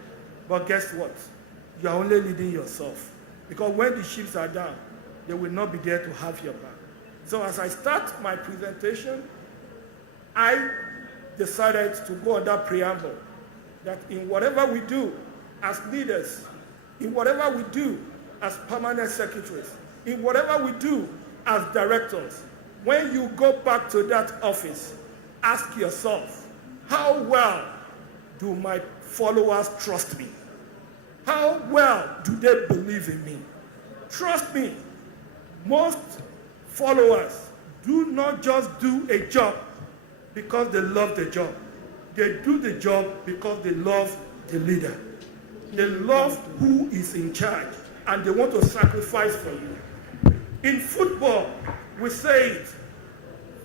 but guess what? You are only leading yourself. Because when the ships are down, they will not be there to have your back. So as I start my presentation, I decided to go on that preamble that in whatever we do as leaders, in whatever we do as permanent secretaries, in whatever we do as directors, when you go back to that office, ask yourself, how well do my followers trust me? How well do they believe in me? Trust me, most followers do not just do a job because they love the job. They do the job because they love the leader. They love who is in charge, and they want to sacrifice for you. In football, we say it,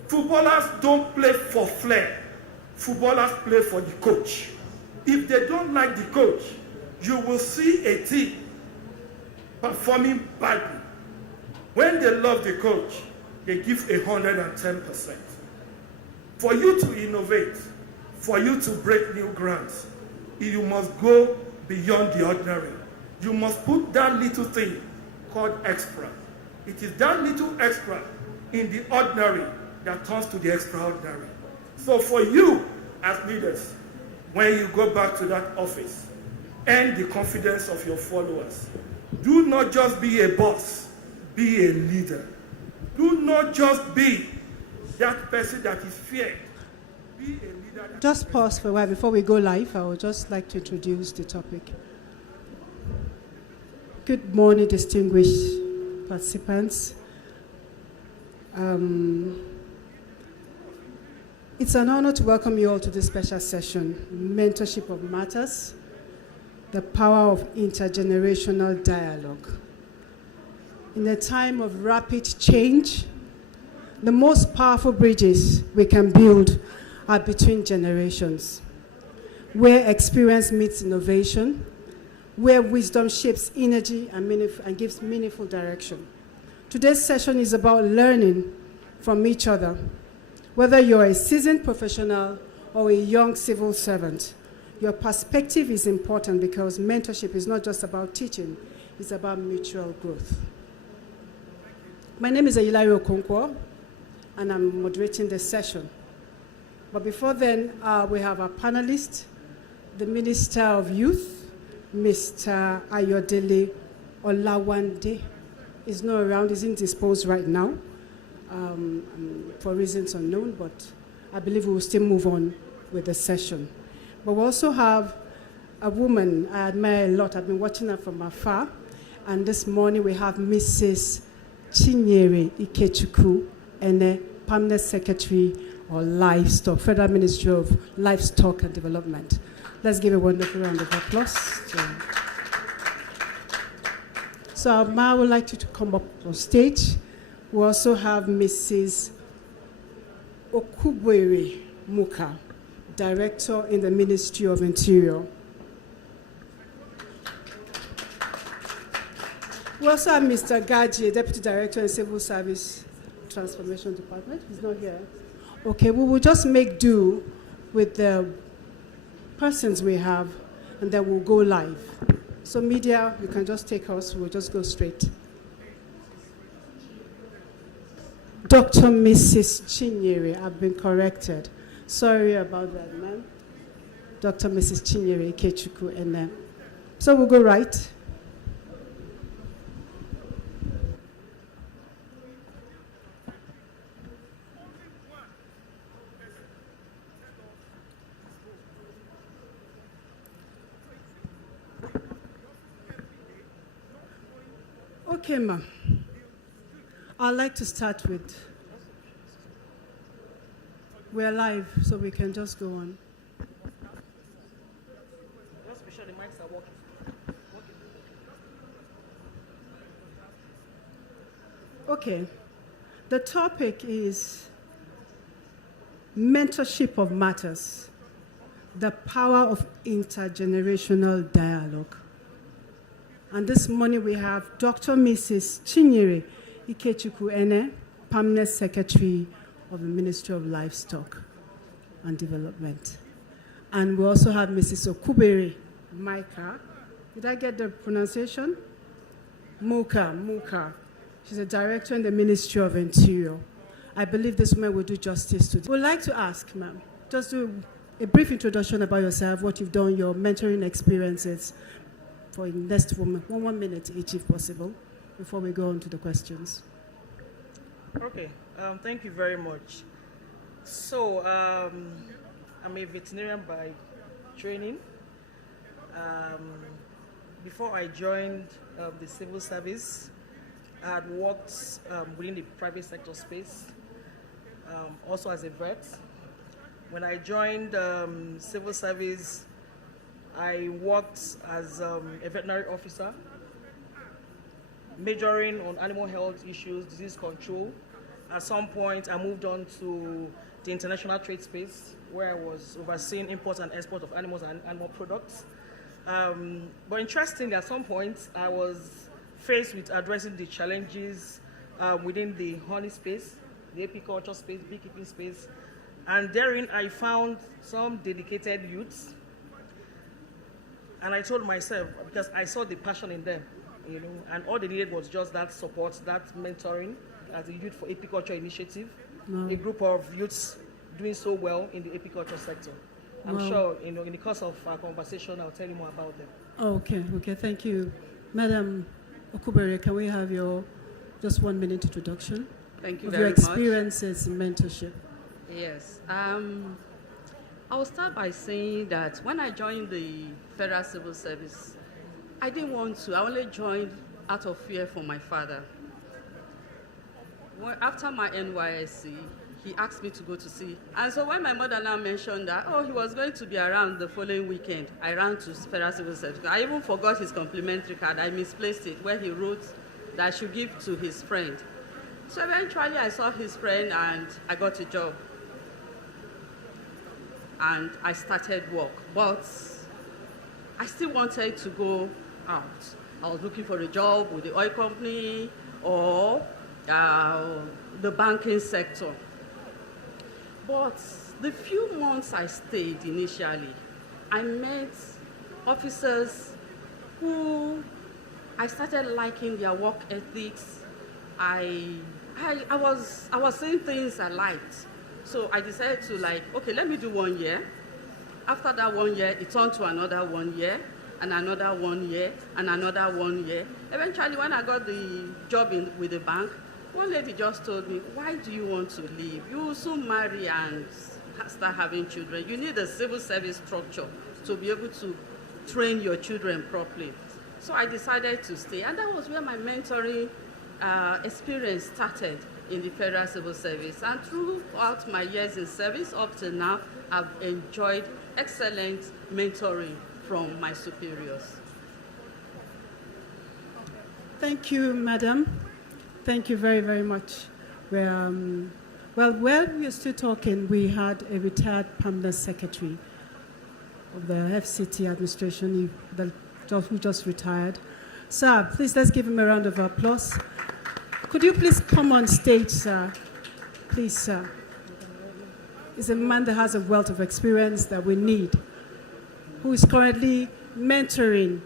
footballers don't play for flair. Footballers play for the coach. If they don't like the coach, you will see a team performing badly. When they love the coach, they give 110%. For you to innovate, for you to break new grounds, you must go beyond the ordinary. You must put that little thing called extra. It is that little extra in the ordinary that turns to the extraordinary. So for you as leaders, when you go back to that office, earn the confidence of your followers. Do not just be a boss, be a leader. Do not just be that person that is feared. Be a leader that Just pause for a while before we go live. I would just like to introduce the topic. Good morning, distinguished participants. It's an honor to welcome you all to this special session, Mentorship of Matters, the Power of Intergenerational Dialogue. In a time of rapid change, the most powerful bridges we can build are between generations, where experience meets innovation, where wisdom shapes energy and gives meaningful direction. Today's session is about learning from each other. Whether you're a seasoned professional or a young civil servant, your perspective is important because mentorship is not just about teaching, it's about mutual growth. My name is Ayilari Okonkwo, and I'm moderating this session. But before then, we have our panelist, the Minister of Youth, Mr. Ayodele Olawande. He's not around, he's indisposed right now, for reasons unknown, but I believe we will still move on with the session. But we also have a woman I admire a lot. I've been watching her from afar. And this morning we have Mrs. Chinyere Ikechukwu, and the Permanent Secretary or Livestock, Federal Ministry of Livestock and Development. Let's give a wonderful round of applause. So Ma, I would like you to come up on stage. We also have Mrs. Okubwere Muka, Director in the Ministry of Interior. We also have Mr. Gaji, Deputy Director in Civil Service Transformation Department. He's not here. Okay, we will just make do with the persons we have, and then we'll go live. So media, you can just take us, we'll just go straight. Dr. Mrs. Chinyere, I've been corrected. Sorry about that, ma'am. Dr. Mrs. Chinyere Ikechukwu, and then. So we'll go right. Okay, ma'am. I'd like to start with, we're live, so we can just go on. Just be sure the mics are working. Okay. The topic is mentorship of matters, the power of intergenerational dialogue. And this morning we have Dr. Mrs. Chinyere Ikechukwu Ene, Permanent Secretary of the Ministry of Livestock and Development. And we also have Mrs. Okubwere Muka. Did I get the pronunciation? Muka. She's a director in the Ministry of Interior. I believe this woman will do justice to this. We'd like to ask, ma'am, just do a brief introduction about yourself, what you've done, your mentoring experiences, for the next 1 minute each, if possible, before we go on to the questions. Okay, thank you very much. So, I'm a veterinarian by training. Before I joined the civil service, I had worked within the private sector space, also as a vet. When I joined civil service, I worked as a veterinary officer, majoring on animal health issues, disease control. At some point, I moved on to the international trade space, where I was overseeing import and export of animals and animal products. But interestingly, at some point, I was faced with addressing the challenges within the honey space, the apiculture space, beekeeping space, and therein I found some dedicated youths. And I told myself, because I saw the passion in them, and all they needed was just that support, that mentoring as a Youth for Apiculture initiative, a group of youths doing so well in the apiculture sector. I'm sure, in the course of our conversation, I'll tell you more about them. Okay, thank you. Madam Okubwere, can we have your just 1 minute introduction? Thank you of very your much. experiences in mentorship? Yes. I'll start by saying that when I joined the Federal Civil Service, I didn't want to. I only joined out of fear for my father. After my NYSC, he asked me to go to sea. And so when my mother now mentioned that, he was going to be around the following weekend, I ran to Federal Civil Service. I even forgot his complimentary card. I misplaced it, where he wrote that I should give to his friend. So eventually I saw his friend and I got a job. And I started work, but I still wanted to go out. I was looking for a job with the oil company or the banking sector. But the few months I stayed initially, I met officers who I started liking their work ethics. I was saying things I liked. So I decided to okay, let me do 1 year. After that 1 year, it turned to another 1 year, and another 1 year, and another 1 year. Eventually, when I got the job with the bank, one lady just told me, why do you want to leave? You will soon marry and start having children. You need a civil service structure to be able to train your children properly. So I decided to stay, and that was where my mentoring experience started in the Federal Civil Service. And throughout my years in service up to now, I've enjoyed excellent mentoring from my superiors. Thank you, Madam. Thank you very, very much. Well, while we were still talking, we had a retired permanent secretary of the FCT administration who just retired. Sir, please let's give him a round of applause. Could you please come on stage, sir? Please, sir. He's a man that has a wealth of experience that we need, who is currently mentoring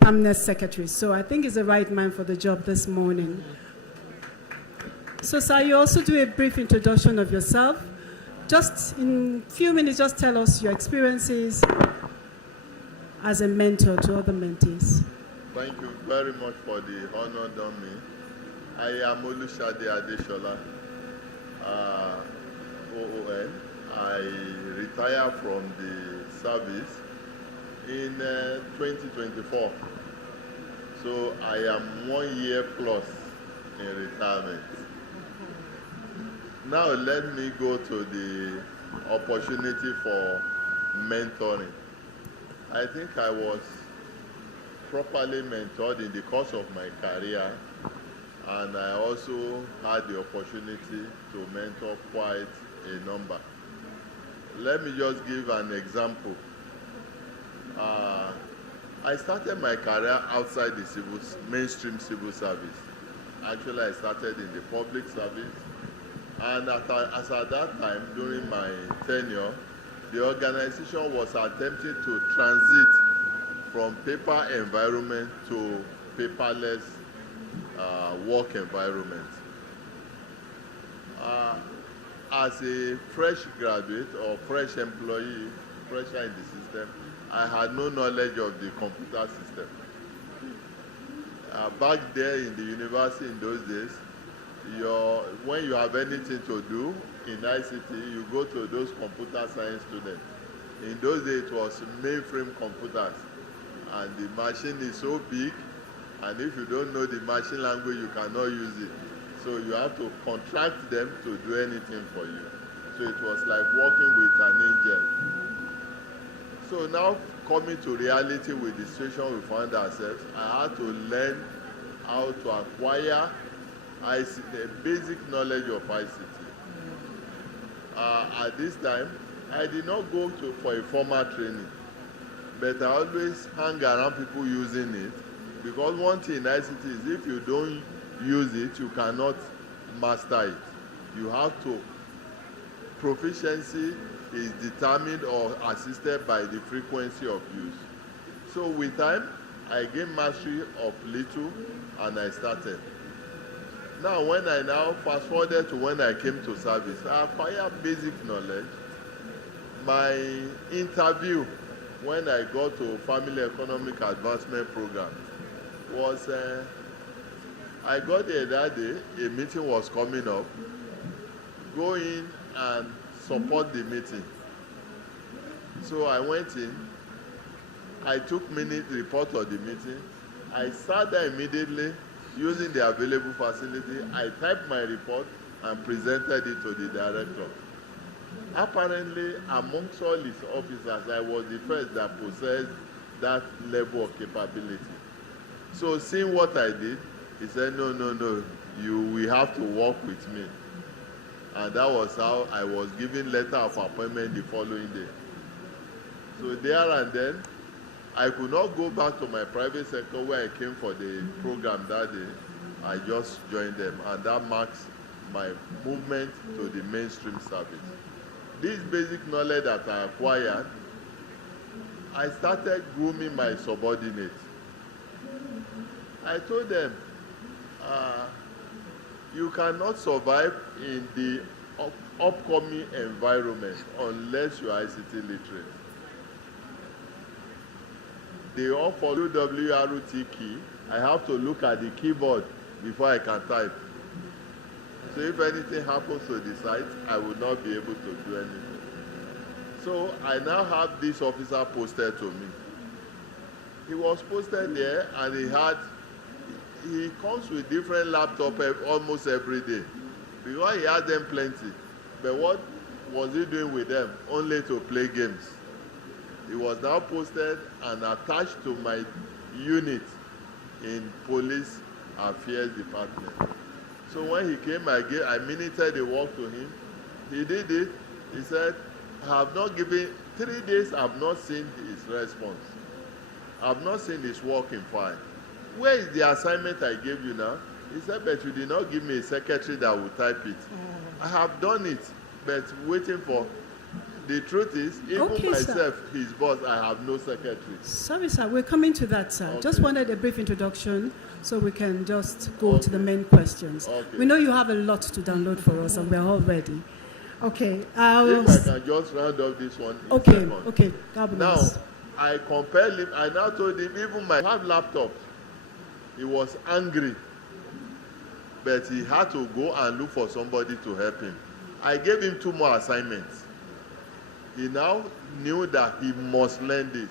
permanent secretaries. So I think he's the right man for the job this morning. So, sir, you also do a brief introduction of yourself. Just in a few minutes, just tell us your experiences as a mentor to other mentees. Thank you very much for the honor done me. I am Olushade Adeshola, OON. I retired from the service in 2024. So I am 1 year plus in retirement. Now let me go to the opportunity for mentoring. I think I was properly mentored in the course of my career, and I also had the opportunity to mentor quite a number. Let me just give an example. I started my career outside the mainstream civil service. Actually, I started in the public service. And as at that time, during my tenure, the organization was attempting to transit from paper environment to paperless work environment. As a fresh graduate or fresh employee, fresher in the system, I had no knowledge of the computer system. Back there in the university in those days, when you have anything to do in ICT, you go to those computer science students. In those days, it was mainframe computers, and the machine is so big, and if you don't know the machine language, you cannot use it. So you have to contract them to do anything for you. So it was like working with an angel. So now, coming to reality with the situation we found ourselves, I had to learn how to acquire ICT, a basic knowledge of ICT. At this time, I did not go for a formal training, but I always hang around people using it, because one thing in ICT is if you don't use it, you cannot master it. You have to. Proficiency is determined or assisted by the frequency of use. So with time, I gained mastery of little, and I started. Now, when I now fast forwarded to when I came to service, I acquired basic knowledge. My interview when I got to Family Economic Advancement Program was, I got there that day, a meeting was coming up. Go in and support the meeting. So I went in, I took minute report of the meeting. I sat there immediately using the available facility. I typed my report and presented it to the director. Apparently, amongst all his officers, I was the first that possessed that level of capability. So seeing what I did, he said, no, you will have to work with me. And that was how I was given letter of appointment the following day. So there and then, I could not go back to my private sector where I came for the program that day. I just joined them, and that marks my movement to the mainstream service. This basic knowledge that I acquired, I started grooming my subordinates. I told them, you cannot survive in the upcoming environment unless you are ICT literate. They all follow WRT key. I have to look at the keyboard before I can type. So if anything happens to the site, I will not be able to do anything. So I now have this officer posted to me. He was posted there, and he comes with different laptops almost every day. because he had them plenty. But what was he doing with them? Only to play games. He was now posted and attached to my unit in police affairs department. So when he came, I minuted the work to him. He did it. He said, I have not given 3 days. I have not seen his response. I have not seen his work in file. Where is the assignment I gave you now? He said, but you did not give me a secretary that will type it. I have done it, but waiting for. The truth is, even Okay, myself, his boss, I have no secretary. Sorry, sir. We're coming to that, sir. Okay. Just wanted a brief introduction so we can just go to the main questions. Okay. We know you have a lot to download for us, and we're all ready. Okay. If I can just round up this one. in Okay. second. Okay. God Now, bless. I compelled him. I now told him, even my have laptop. He was angry, but he had to go and look for somebody to help him. I gave him 2 more assignments. He now knew that he must learn this.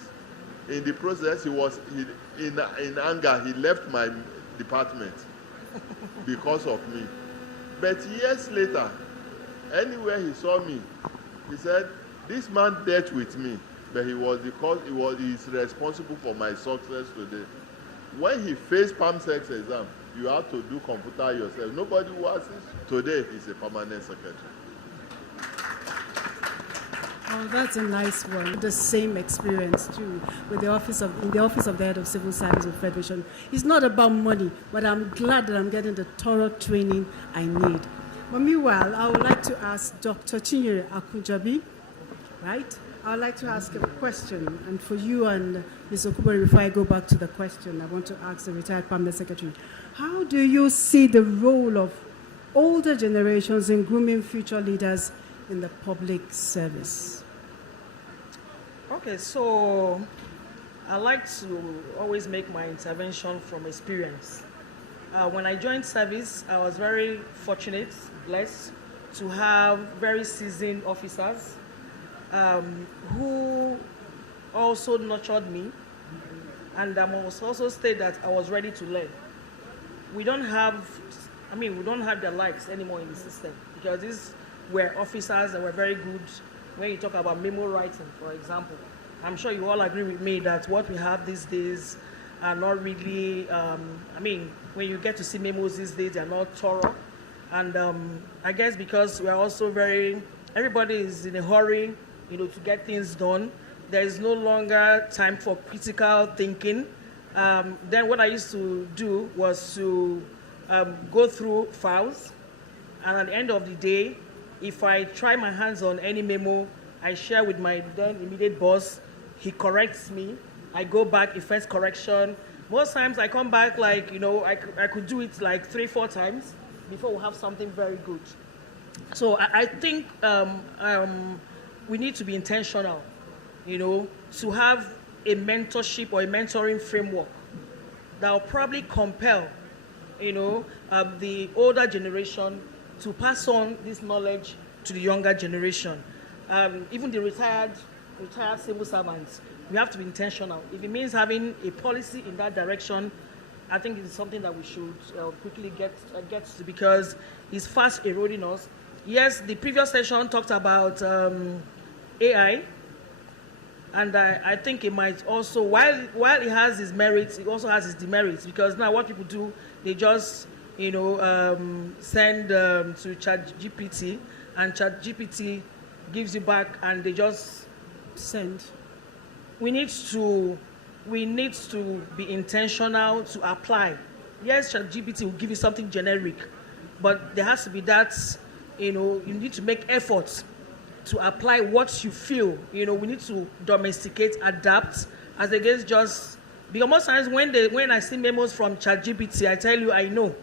In the process, in anger, he left my department because of me. But years later, anywhere he saw me, he said, this man dealt with me, but he's responsible for my success today. When he faced PAMSEX exam, you have to do computer yourself. Nobody who assists. Today, he's a permanent secretary. Oh, that's a nice one. The same experience too with the office of the head of civil service of Federation. It's not about money, but I'm glad that I'm getting the thorough training I need. But meanwhile, I would like to ask Dr. Chinyere Akunjabi, right? I would like to ask a question, and for you and Ms. Okubori, before I go back to the question, I want to ask the retired permanent secretary, how do you see the role of older generations in grooming future leaders in the public service? Okay, so I like to always make my intervention from experience. When I joined service, I was very fortunate, blessed to have very seasoned officers who also nurtured me, and I must also state that I was ready to learn. We don't have their likes anymore in the system, because these were officers that were very good. When you talk about memo writing, for example, I'm sure you all agree with me that what we have these days are not really, when you get to see memos these days, they're not thorough. And I guess because we are also everybody is in a hurry, to get things done. There is no longer time for critical thinking. Then what I used to do was to go through files, and at the end of the day, if I try my hands on any memo, I share with my then immediate boss. He corrects me. I go back, he first correction. Most times I come back I could do it like 3-4 times before we have something very good. So I think we need to be intentional, to have a mentorship or a mentoring framework that will probably compel, the older generation to pass on this knowledge to the younger generation. Even the retired civil servants, we have to be intentional. If it means having a policy in that direction, I think it's something that we should quickly get to, because it's fast eroding us. Yes, the previous session talked about AI, and I think it might also, while it has its merits, it also has its demerits, because now what people do, they just send to ChatGPT, and ChatGPT gives you back, and they just send. We need to be intentional to apply. Yes, ChatGPT will give you something generic, but there has to be that, you need to make efforts to apply what you feel. We need to domesticate, adapt, as against just, because most times when I see memos from ChatGPT, I tell you, I know,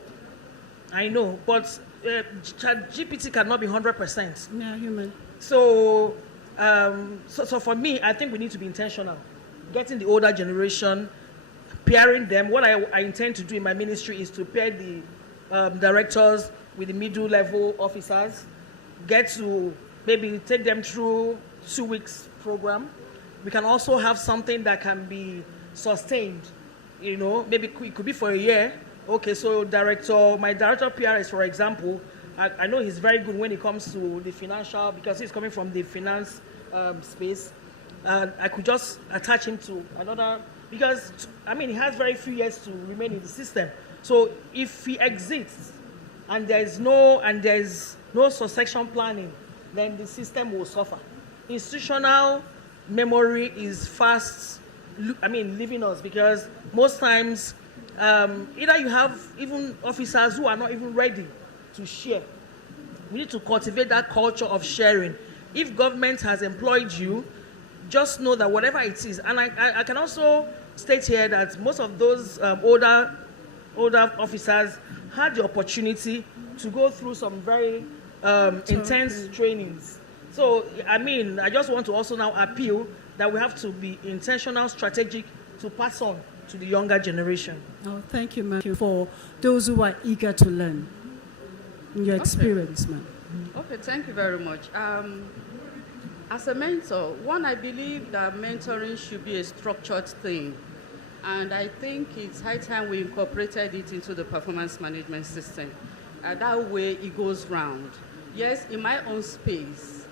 but ChatGPT cannot be 100%. Yeah, human. So for me, I think we need to be intentional. Getting the older generation, pairing them. What I intend to do in my ministry is to pair the directors with the middle level officers, get to maybe take them through 2 weeks program. We can also have something that can be sustained. Maybe it could be for a year. Okay, so my director of PRS, for example, I know he's very good when it comes to the financial, because he's coming from the finance space. I could just attach him to another, because, I mean, he has very few years to remain in the system. So if he exits and there's no succession planning, then the system will suffer. Institutional memory is fast, leaving us, because most times either you have even officers who are not even ready to share. We need to cultivate that culture of sharing. If government has employed you, just know that whatever it is, and I can also state here that most of those older officers had the opportunity to go through some very intense trainings. So, I just want to also now appeal that we have to be intentional, strategic, to pass on to the younger generation. Oh, thank you, ma'am, for those who are eager to learn. Your experience, ma'am. Okay, thank you very much. As a mentor, I believe that mentoring should be a structured thing. And I think it's high time we incorporated it into the performance management system. That way it goes round. Yes, in my own space,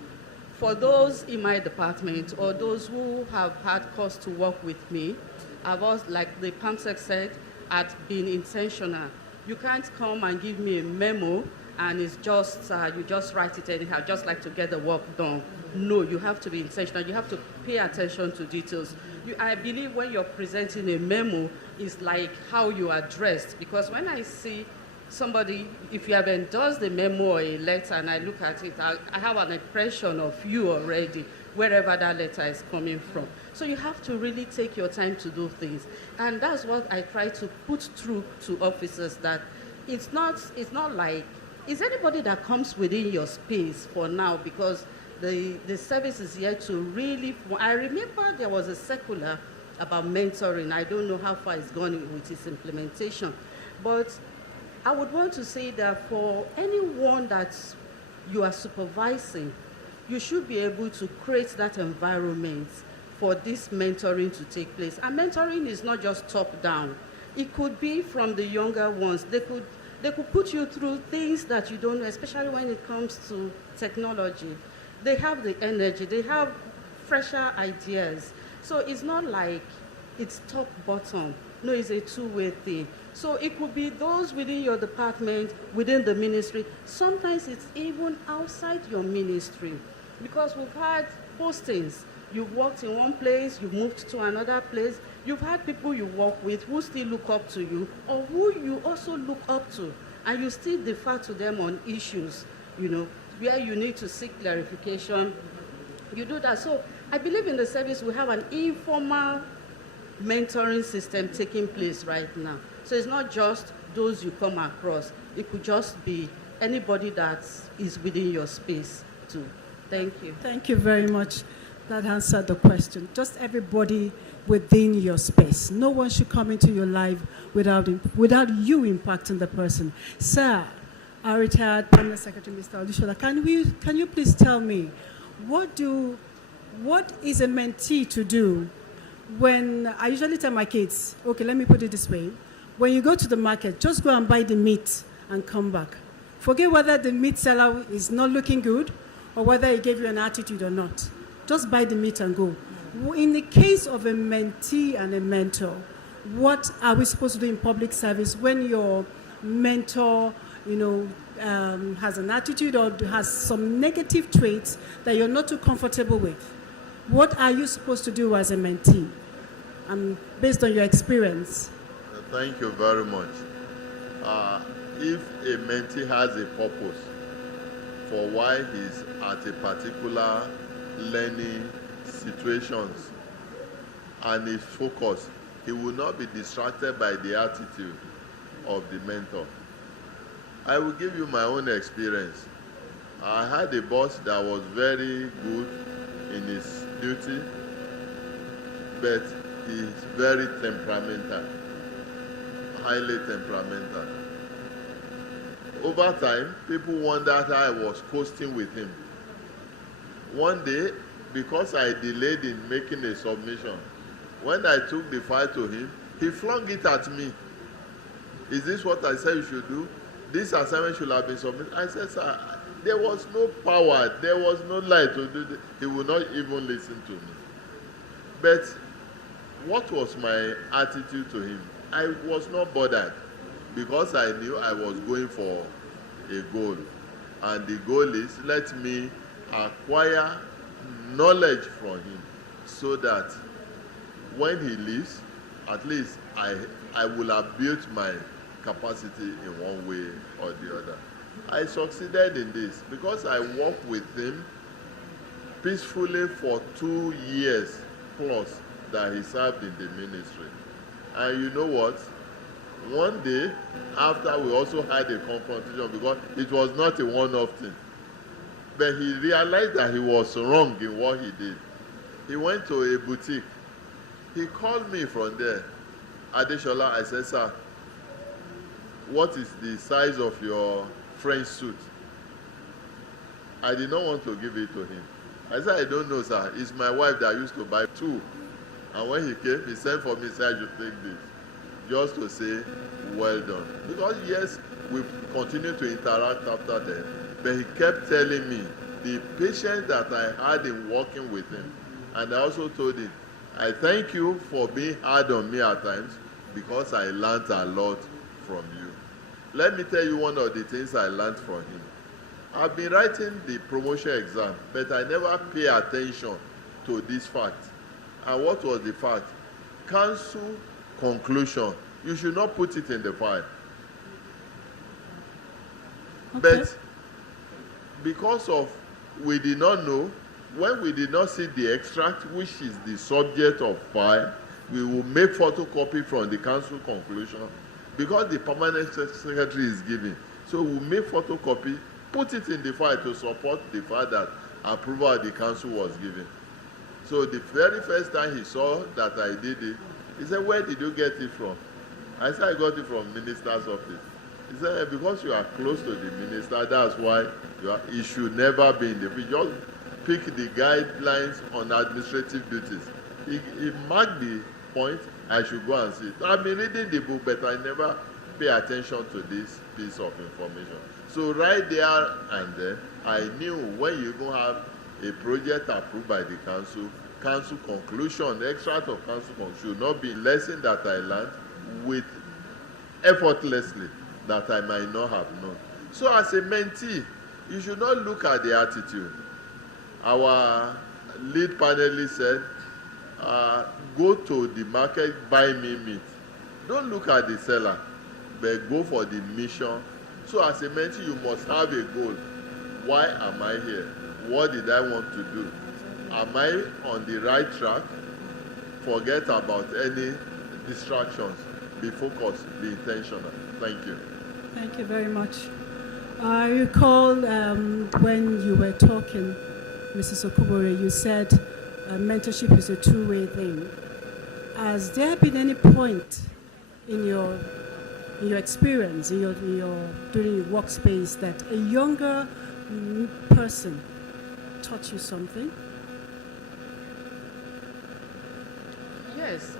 for those in my department or those who have had cause to work with me, I've also, like the PAMSEC said, at being intentional. You can't come and give me a memo and it's just, you just write it anyhow, just like to get the work done. No, you have to be intentional. You have to pay attention to details. I believe when you're presenting a memo, it's like how you are dressed. Because when I see somebody, if you have endorsed a memo or a letter and I look at it, I have an impression of you already, wherever that letter is coming from. So you have to really take your time to do things. And that's what I try to put through to officers, that it's not like, is anybody that comes within your space for now, because the service is here to really, I remember there was a circular about mentoring. I don't know how far it's gone with its implementation. But I would want to say that for anyone that you are supervising, you should be able to create that environment for this mentoring to take place. And mentoring is not just top down. It could be from the younger ones. They could put you through things that you don't know, especially when it comes to technology. They have the energy, they have fresher ideas. So it's not like it's top bottom. No, it's a two-way thing. So it could be those within your department, within the ministry. Sometimes it's even outside your ministry, because we've had postings. You've worked in one place, you've moved to another place. You've had people you work with who still look up to you, or who you also look up to, and you still defer to them on issues, where you need to seek clarification. You do that. So I believe in the service we have an informal mentoring system taking place right now. So it's not just those you come across. It could just be anybody that is within your space too. Thank you. Thank you very much. That answered the question. Just everybody within your space. No one should come into your life without you impacting the person. Sir, our retired Permanent Secretary, Mr. Olusola, can you please tell me, what is a mentee to do when, I usually tell my kids, okay, let me put it this way. When you go to the market, just go and buy the meat and come back. Forget whether the meat seller is not looking good or whether he gave you an attitude or not. Just buy the meat and go. In the case of a mentee and a mentor, what are we supposed to do in public service when your mentor, has an attitude or has some negative traits that you're not too comfortable with? What are you supposed to do as a mentee? Based on your experience. Thank you very much. If a mentee has a purpose for why he's at a particular learning situations and is focused, he will not be distracted by the attitude of the mentor. I will give you my own experience. I had a boss that was very good in his duty, but he's very temperamental, highly temperamental. Over time, people wondered how I was coasting with him. One day, because I delayed in making a submission, when I took the file to him, he flung it at me. Is this what I said you should do? this assignment should have been submitted. I said, sir, there was no power, there was no light to do this. He would not even listen to me. But what was my attitude to him? I was not bothered because I knew I was going for a goal. And the goal is, let me acquire knowledge from him so that when he leaves, at least I will have built my capacity in one way or the other. I succeeded in this because I worked with him peacefully for 2 years plus that he served in the ministry. And you know what? One day, after we also had a confrontation, because it was not a one-off thing, but he realized that he was wrong in what he did. He went to a boutique. He called me from there. Adeshola, I said, sir, what is the size of your French suit? I did not want to give it to him. I said, I don't know, sir. It's my wife that used to buy 2. And when he came, he sent for me, said I should take this. Just to say, well done. Because yes, we continued to interact after that. But he kept telling me the patience that I had in working with him. And I also told him, I thank you for being hard on me at times because I learned a lot from you. Let me tell you one of the things I learned from him. I've been writing the promotion exam, but I never pay attention to this fact. And what was the fact? Council conclusion. You should not put it in the file. Okay. But because of we did not know, when we did not see the extract, which is the subject of file, we will make photocopy from the council conclusion because the permanent secretary is giving. So we'll make photocopy, put it in the file to support the fact that approval of the council was given. So the very first time he saw that I did it, he said, where did you get it from? I said, I got it from minister's office. He said, because you are close to the minister, that's why it should never be in the field. Just pick the guidelines on administrative duties. He marked the point, I should go and see it. I've been reading the book, but I never pay attention to this piece of information. So right there and then, I knew when you even have a project approved by the council conclusion, the extract of council conclusion should not be lesson that I learned with effortlessly that I might not have known. So as a mentee, you should not look at the attitude. Our lead panelist said, go to the market, buy me meat. Don't look at the seller, but go for the mission. So as a mentee, you must have a goal. Why am I here? What did I want to do? Am I on the right track? Forget about any distractions. Be focused, be intentional. Thank you. Thank you very much. I recall when you were talking, Mrs. Okubore, you said mentorship is a two-way thing. Has there been any point in your experience, in your during your workspace, that a younger person taught you something? Yes.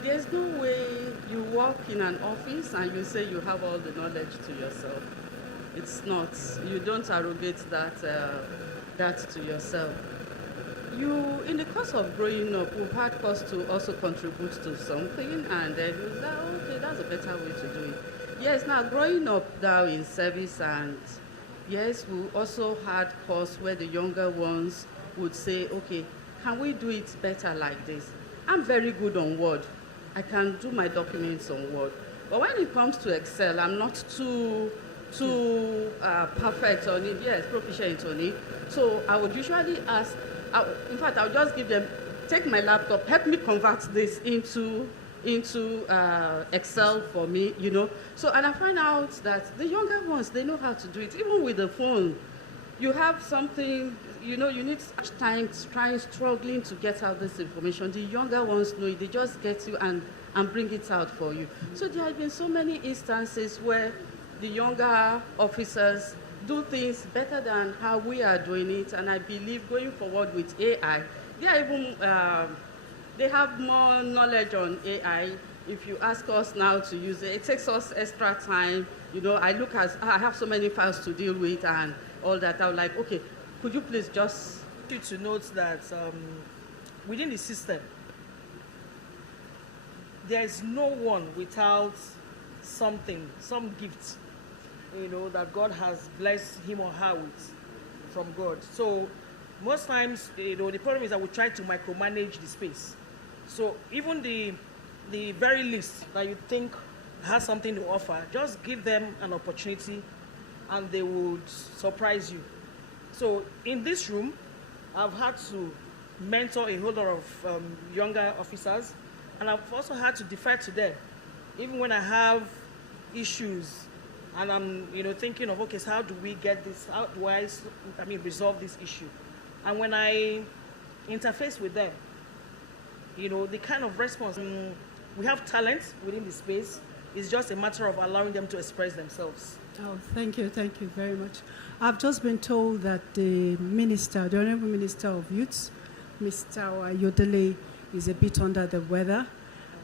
There's no way you walk in an office and you say you have all the knowledge to yourself. It's not. You don't arrogate that to yourself. You, in the course of growing up, we've had cause to also contribute to something, and then you say, okay, that's a better way to do it. Yes, now growing up now in service, and yes, we also had cause where the younger ones would say, okay, can we do it better like this? I'm very good on Word. I can do my documents on Word. But when it comes to Excel, I'm not too perfect on it. Yes, proficient on it. So I would usually ask, in fact, I'll just give them, take my laptop, help me convert this into Excel for me, you know. So, and I find out that the younger ones, they know how to do it. Even with the phone, you have something, you know, you need such time struggling to get out this information. The younger ones know it. They just get you and bring it out for you. So there have been so many instances where the younger officers do things better than how we are doing it. And I believe going forward with AI, they are even, they have more knowledge on AI if you ask us now to use it, it takes us extra time. You know, I look at, I have so many files to deal with and all that. I'm like, okay, could you please just... To note that within the system, there is no one without something, some gift, you know, that God has blessed him or her with from God. So most times, you know, the problem is that we try to micromanage the space. So even the very least that you think has something to offer, just give them an opportunity and they would surprise you. So in this room, I've had to mentor a whole lot of younger officers, and I've also had to defer to them. Even when I have issues and I'm, you know, thinking of, okay, so how do we get this, how do I resolve this issue? And when I interface with them, you know, the kind of response, we have talent within the space. It's just a matter of allowing them to express themselves. Oh, thank you very much. I've just been told that the Minister, the Honorable Minister of Youth, Mr. Ayodele, is a bit under the weather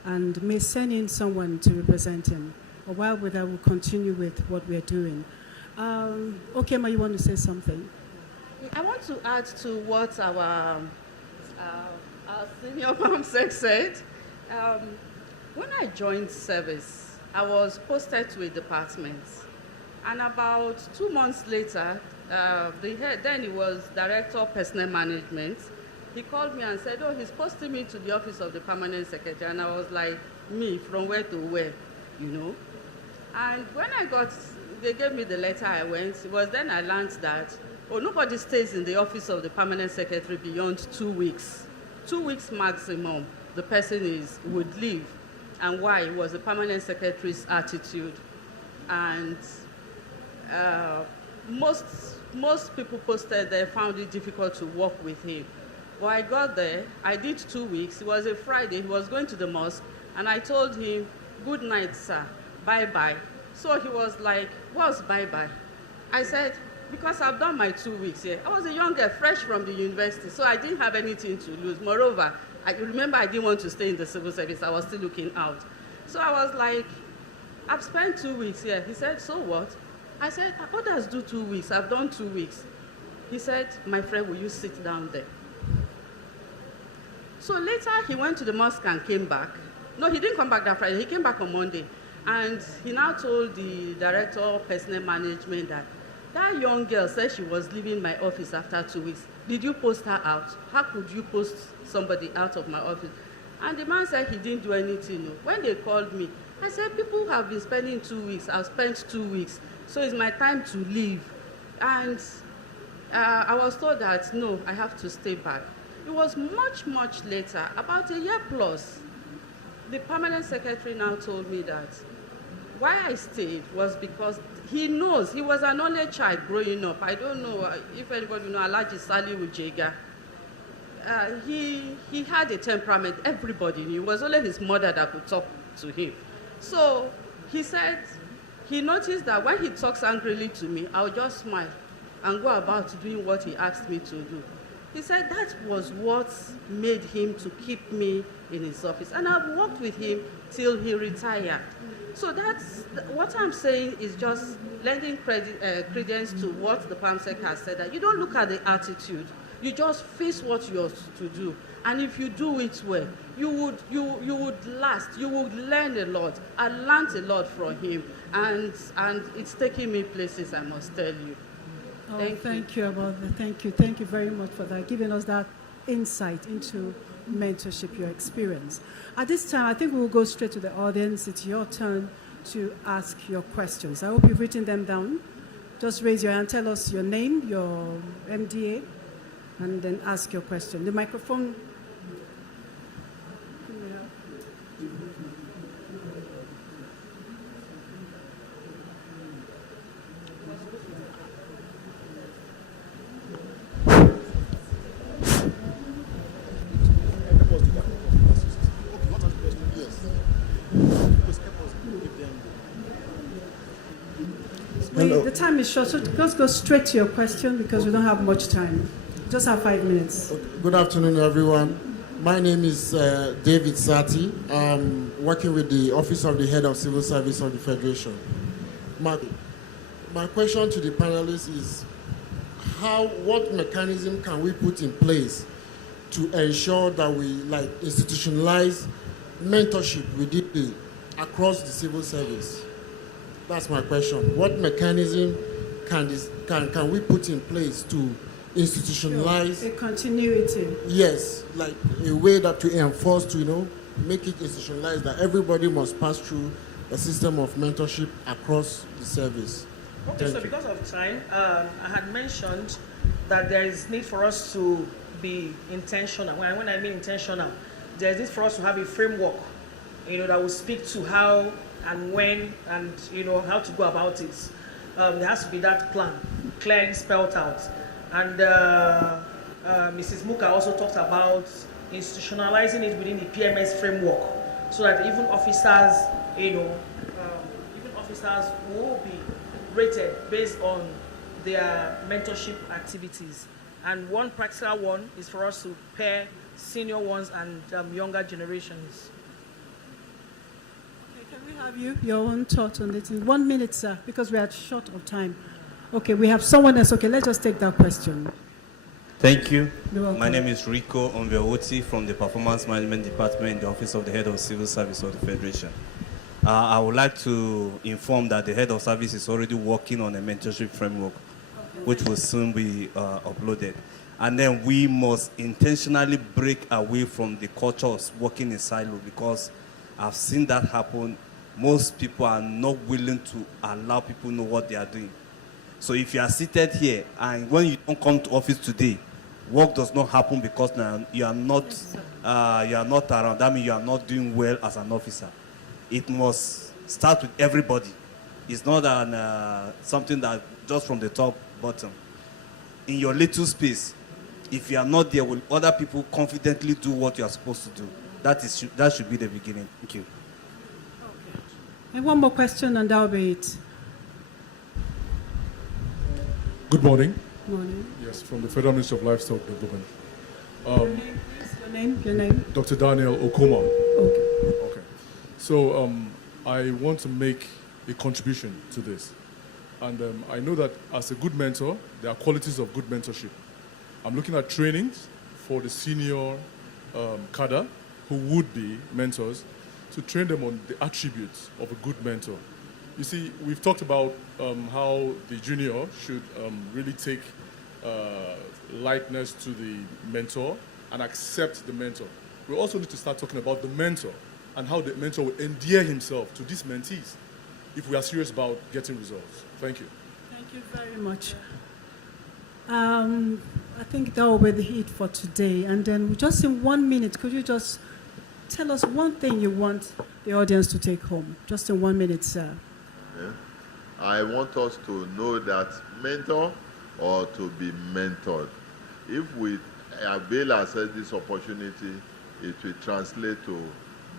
and may send in someone to represent him. But while with that, we'll continue with what we're doing. Okay, Ma, you want to say something? I want to add to what our senior PAMSEC said. When I joined service, I was posted to a department. And about 2 months later, the head, then he was Director of Personnel Management, he called me and said, oh, he's posting me to the office of the Permanent Secretary. And I was like, me, from where to where, you know? And when they gave me the letter, I went. It was then I learned that, oh, nobody stays in the office of the Permanent Secretary beyond 2 weeks. 2 weeks maximum, the person would leave. And why? It was the Permanent Secretary's attitude. And most people posted there found it difficult to work with him. But I got there, I did 2 weeks. It was a Friday, he was going to the mosque, and I told him, good night, sir, bye-bye. So he was like, what's bye-bye? I said, because I've done my 2 weeks here. I was a young girl, fresh from the university, so I didn't have anything to lose. Moreover, remember I didn't want to stay in the civil service, I was still looking out. So I was like, I've spent 2 weeks here. He said, so what? I said, others do 2 weeks, I've done 2 weeks. He said, my friend, will you sit down there? So later, he went to the mosque and came back. No, he didn't come back that Friday, he came back on Monday. And he now told the Director of Personnel Management that young girl said she was leaving my office after 2 weeks. Did you post her out? How could you post somebody out of my office? And the man said he didn't do anything. No. When they called me, I said, people have been spending 2 weeks. I've spent 2 weeks. So it's my time to leave. And I was told that, no, I have to stay back. It was much, much later, about a year plus, the Permanent Secretary now told me that why I stayed was because he knows, he was an only child growing up. I don't know if anybody knows Alhaji Salihu Jega. He had a temperament, everybody knew. It was only his mother that could talk to him. So he said, he noticed that when he talks angrily to me, I'll just smile and go about doing what he asked me to do. He said that was what made him to keep me in his office. And I've worked with him till he retired. So that's, what I'm saying is just lending credence to what the PAMSEC has said, that you don't look at the attitude, you just face what you're to do. And if you do it well, you would last, you would learn a lot. I learned a lot from him, and it's taking me places, I must tell you. Oh, thank you, Abba. Thank you very much for that, giving us that insight into mentorship, your experience. At this time, I think we'll go straight to the audience. It's your turn to ask your questions. I hope you've written them down. Just raise your hand, tell us your name, your MDA, and then ask your question. The microphone. The time is short, so just go straight to your question because we don't have much time. Just have 5 minutes. Good afternoon, everyone. My name is David Sati. I'm working with the Office of the Head of Civil Service of the Federation. My question to the panelists is, what mechanism can we put in place to ensure that we institutionalize mentorship across the civil service? That's my question. What mechanism can we put in place to institutionalize a continuity? Yes, like a way that to enforce, to make it institutionalized, that everybody must pass through a system of mentorship across the service. Okay, so because of time, I had mentioned that there is need for us to be intentional. When I mean intentional, there is need for us to have a framework, that will speak to how and when and how to go about it. There has to be that plan clearly spelled out. And Mrs. Muka also talked about institutionalizing it within the PMS framework, so that even officers, will be rated based on their mentorship activities. And one practical one is for us to pair senior ones and younger generations. Okay, can we have your own thought on it in 1 minute, sir, because we are short of time. Okay, we have someone else. Okay, let's just take that question. Thank you. You're welcome. My name is Rico Onveoti from the Performance Management Department in the Office of the Head of Civil Service of the Federation. I would like to inform that the Head of Service is already working on a mentorship framework, which will soon be uploaded. And then we must intentionally break away from the culture of working in silo, because I've seen that happen. Most people are not willing to allow people know what they are doing. So if you are seated here and when you don't come to office today, work does not happen because you are not around. That means you are not doing well as an officer. It must start with everybody. It's not something that just from the top bottom. In your little space, if you are not there, will other people confidently do what you are supposed to do? That should be the beginning. Thank you. Okay. And one more question, and that'll be it. Good morning. Morning. Yes, from the Federal Ministry of Livestock Development. Your name? Dr. Daniel Okoma. Okay. Okay. So I want to make a contribution to this. And I know that as a good mentor, there are qualities of good mentorship. I'm looking at trainings for the senior cadre who would be mentors to train them on the attributes of a good mentor. You see, we've talked about how the junior should really take likeness to the mentor and accept the mentor. We also need to start talking about the mentor and how the mentor will endear himself to these mentees if we are serious about getting results. Thank you. Thank you very much. I think that will be the it for today. And then just in 1 minute, could you just tell us one thing you want the audience to take home? Just in 1 minute, sir. Yeah. I want us to know that mentor or to be mentored. If we avail ourselves this opportunity, it will translate to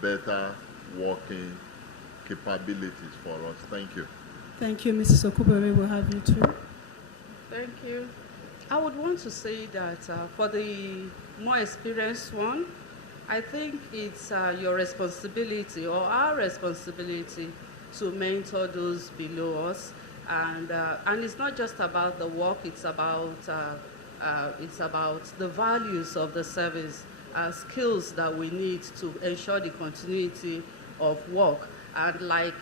better working capabilities for us. Thank you. Thank you, Mrs. Okubere. We'll have you too. Thank you. I would want to say that for the more experienced one, I think it's your responsibility or our responsibility to mentor those below us, and it's not just about the work. It's about the values of the service, skills that we need to ensure the continuity of work. And like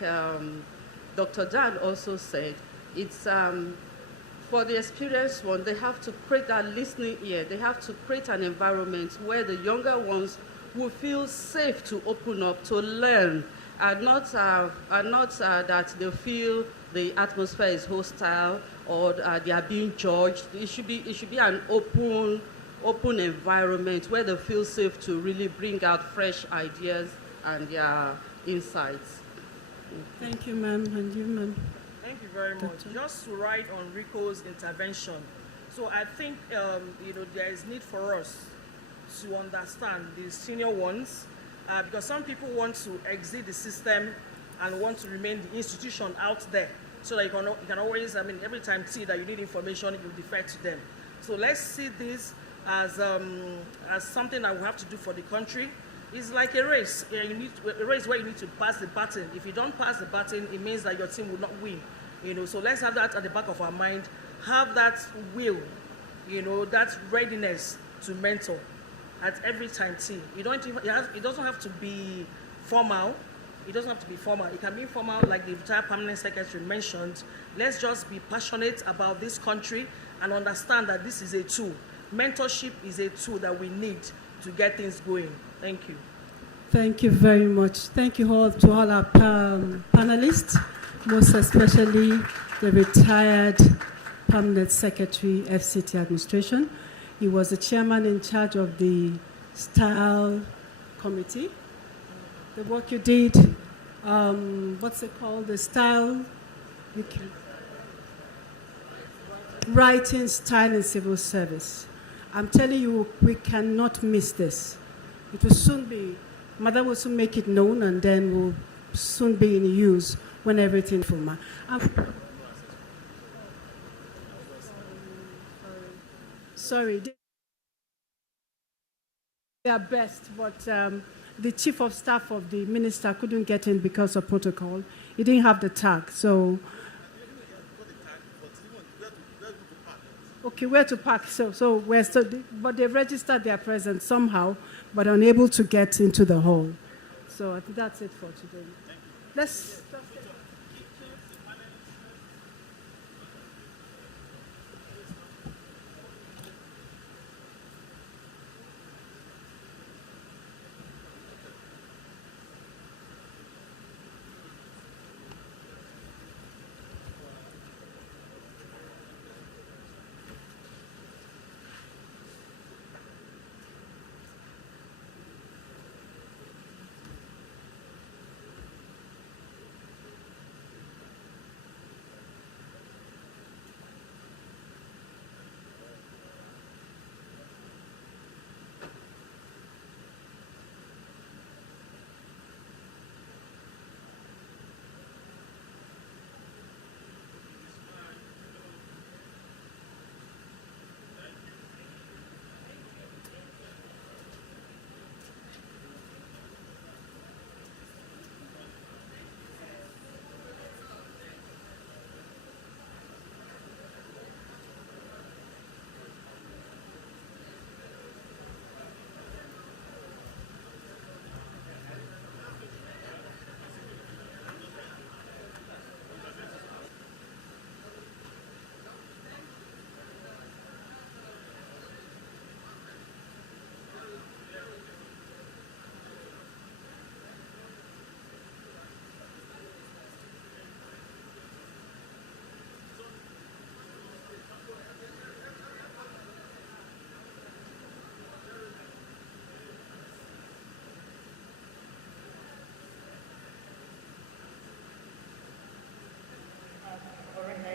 Dr. Dan also said, it's for the experienced one, they have to create that listening ear. They have to create an environment where the younger ones will feel safe to open up, to learn, and not that they feel the atmosphere is hostile or they are being judged. It should be an open environment where they feel safe to really bring out fresh ideas and their insights. Thank you, ma'am, and you, ma'am. Thank you very much. Just to write on Rico's intervention. So I think there is need for us to understand the senior ones, because some people want to exit the system and want to remain the institution out there, so that you can always, every time see that you need information, you defer to them. So let's see this as something that we have to do for the country. It's like a race. A race where you need to pass the baton. If you don't pass the baton, it means that your team will not win. So let's have that at the back of our mind. Have that will, that readiness to mentor at every time team. It doesn't have to be formal. It doesn't have to be formal. It can be informal, like the retired permanent secretary mentioned. Let's just be passionate about this country and understand that this is a tool. Mentorship is a tool that we need to get things going. Thank you. Thank you very much. Thank you all to all our panelists, most especially the retired permanent secretary, FCT administration. He was the chairman in charge of the Style Committee. The work you did, what's it called? The Style, Writing, Style, and Civil Service. I'm telling you, we cannot miss this. It will soon be, Mother will soon make it known, and then will soon be in use when everything is formal. Sorry. They are best, but the chief of staff of the minister couldn't get in because of protocol. He didn't have the tag, so. Okay, where to park? But they registered their presence somehow, but unable to get into the hall. So I think that's it for today. Let's.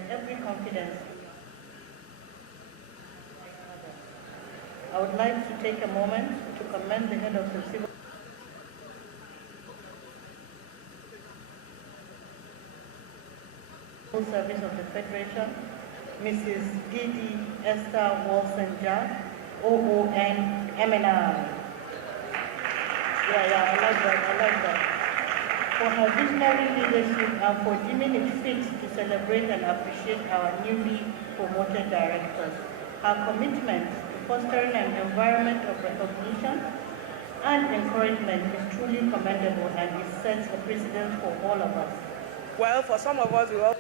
Every confidence. I would like to take a moment to commend the head of the civil service of the Federation, Mrs. Didi Esther Wolfson-Jack, OON MNI. Yeah, I like that. For her visionary leadership and for deeming it fit to celebrate and appreciate our newly promoted directors. Her commitment to fostering an environment of recognition and encouragement is truly commendable, and it sets a precedent for all of us. Well, for some of us, we all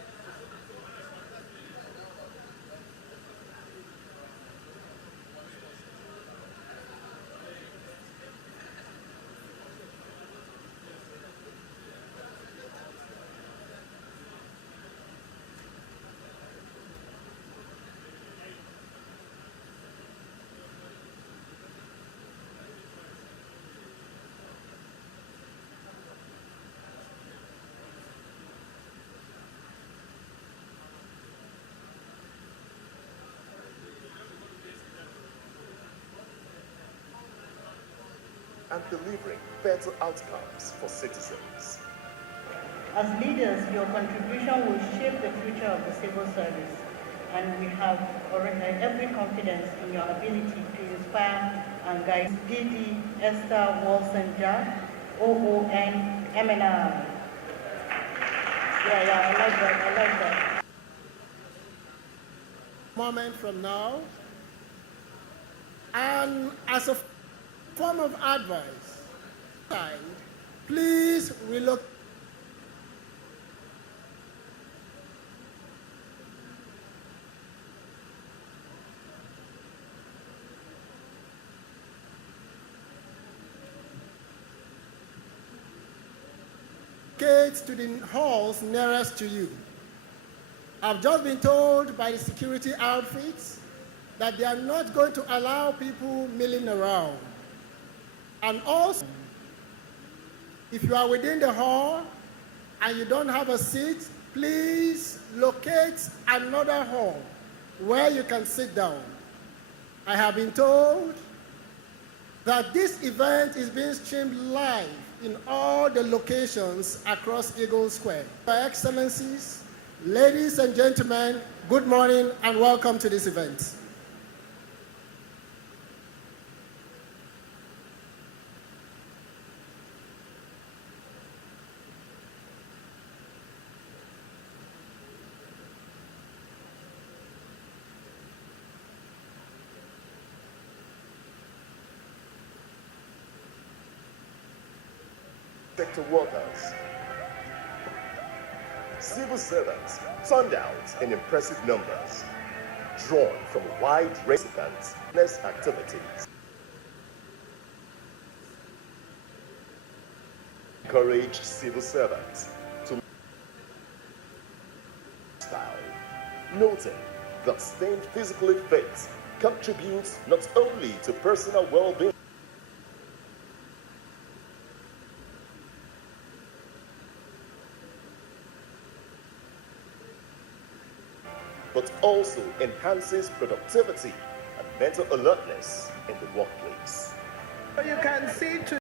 and delivering better outcomes for citizens. As leaders, your contribution will shape the future of the civil service, and we have already every confidence in your ability to inspire and guide. PD Esther Wolfson-Jack, OON-MNR. Yeah, I like that. Moment from now, and as a form of advice, please relocate to the halls nearest to you. I've just been told by the security outfits that they are not going to allow people milling around. And also, if you are within the hall and you don't have a seat, please locate another hall where you can sit down. I have been told that this event is being streamed live in all the locations across Eagle Square. Your Excellencies, ladies and gentlemen, good morning and welcome to this event. Sector workers, civil servants turned out in impressive numbers, drawn from a wide range of business activities. Encouraged civil servants to style, noting that staying physically fit contributes not only to personal well-being, but also enhances productivity and mental alertness in the workplace. You can see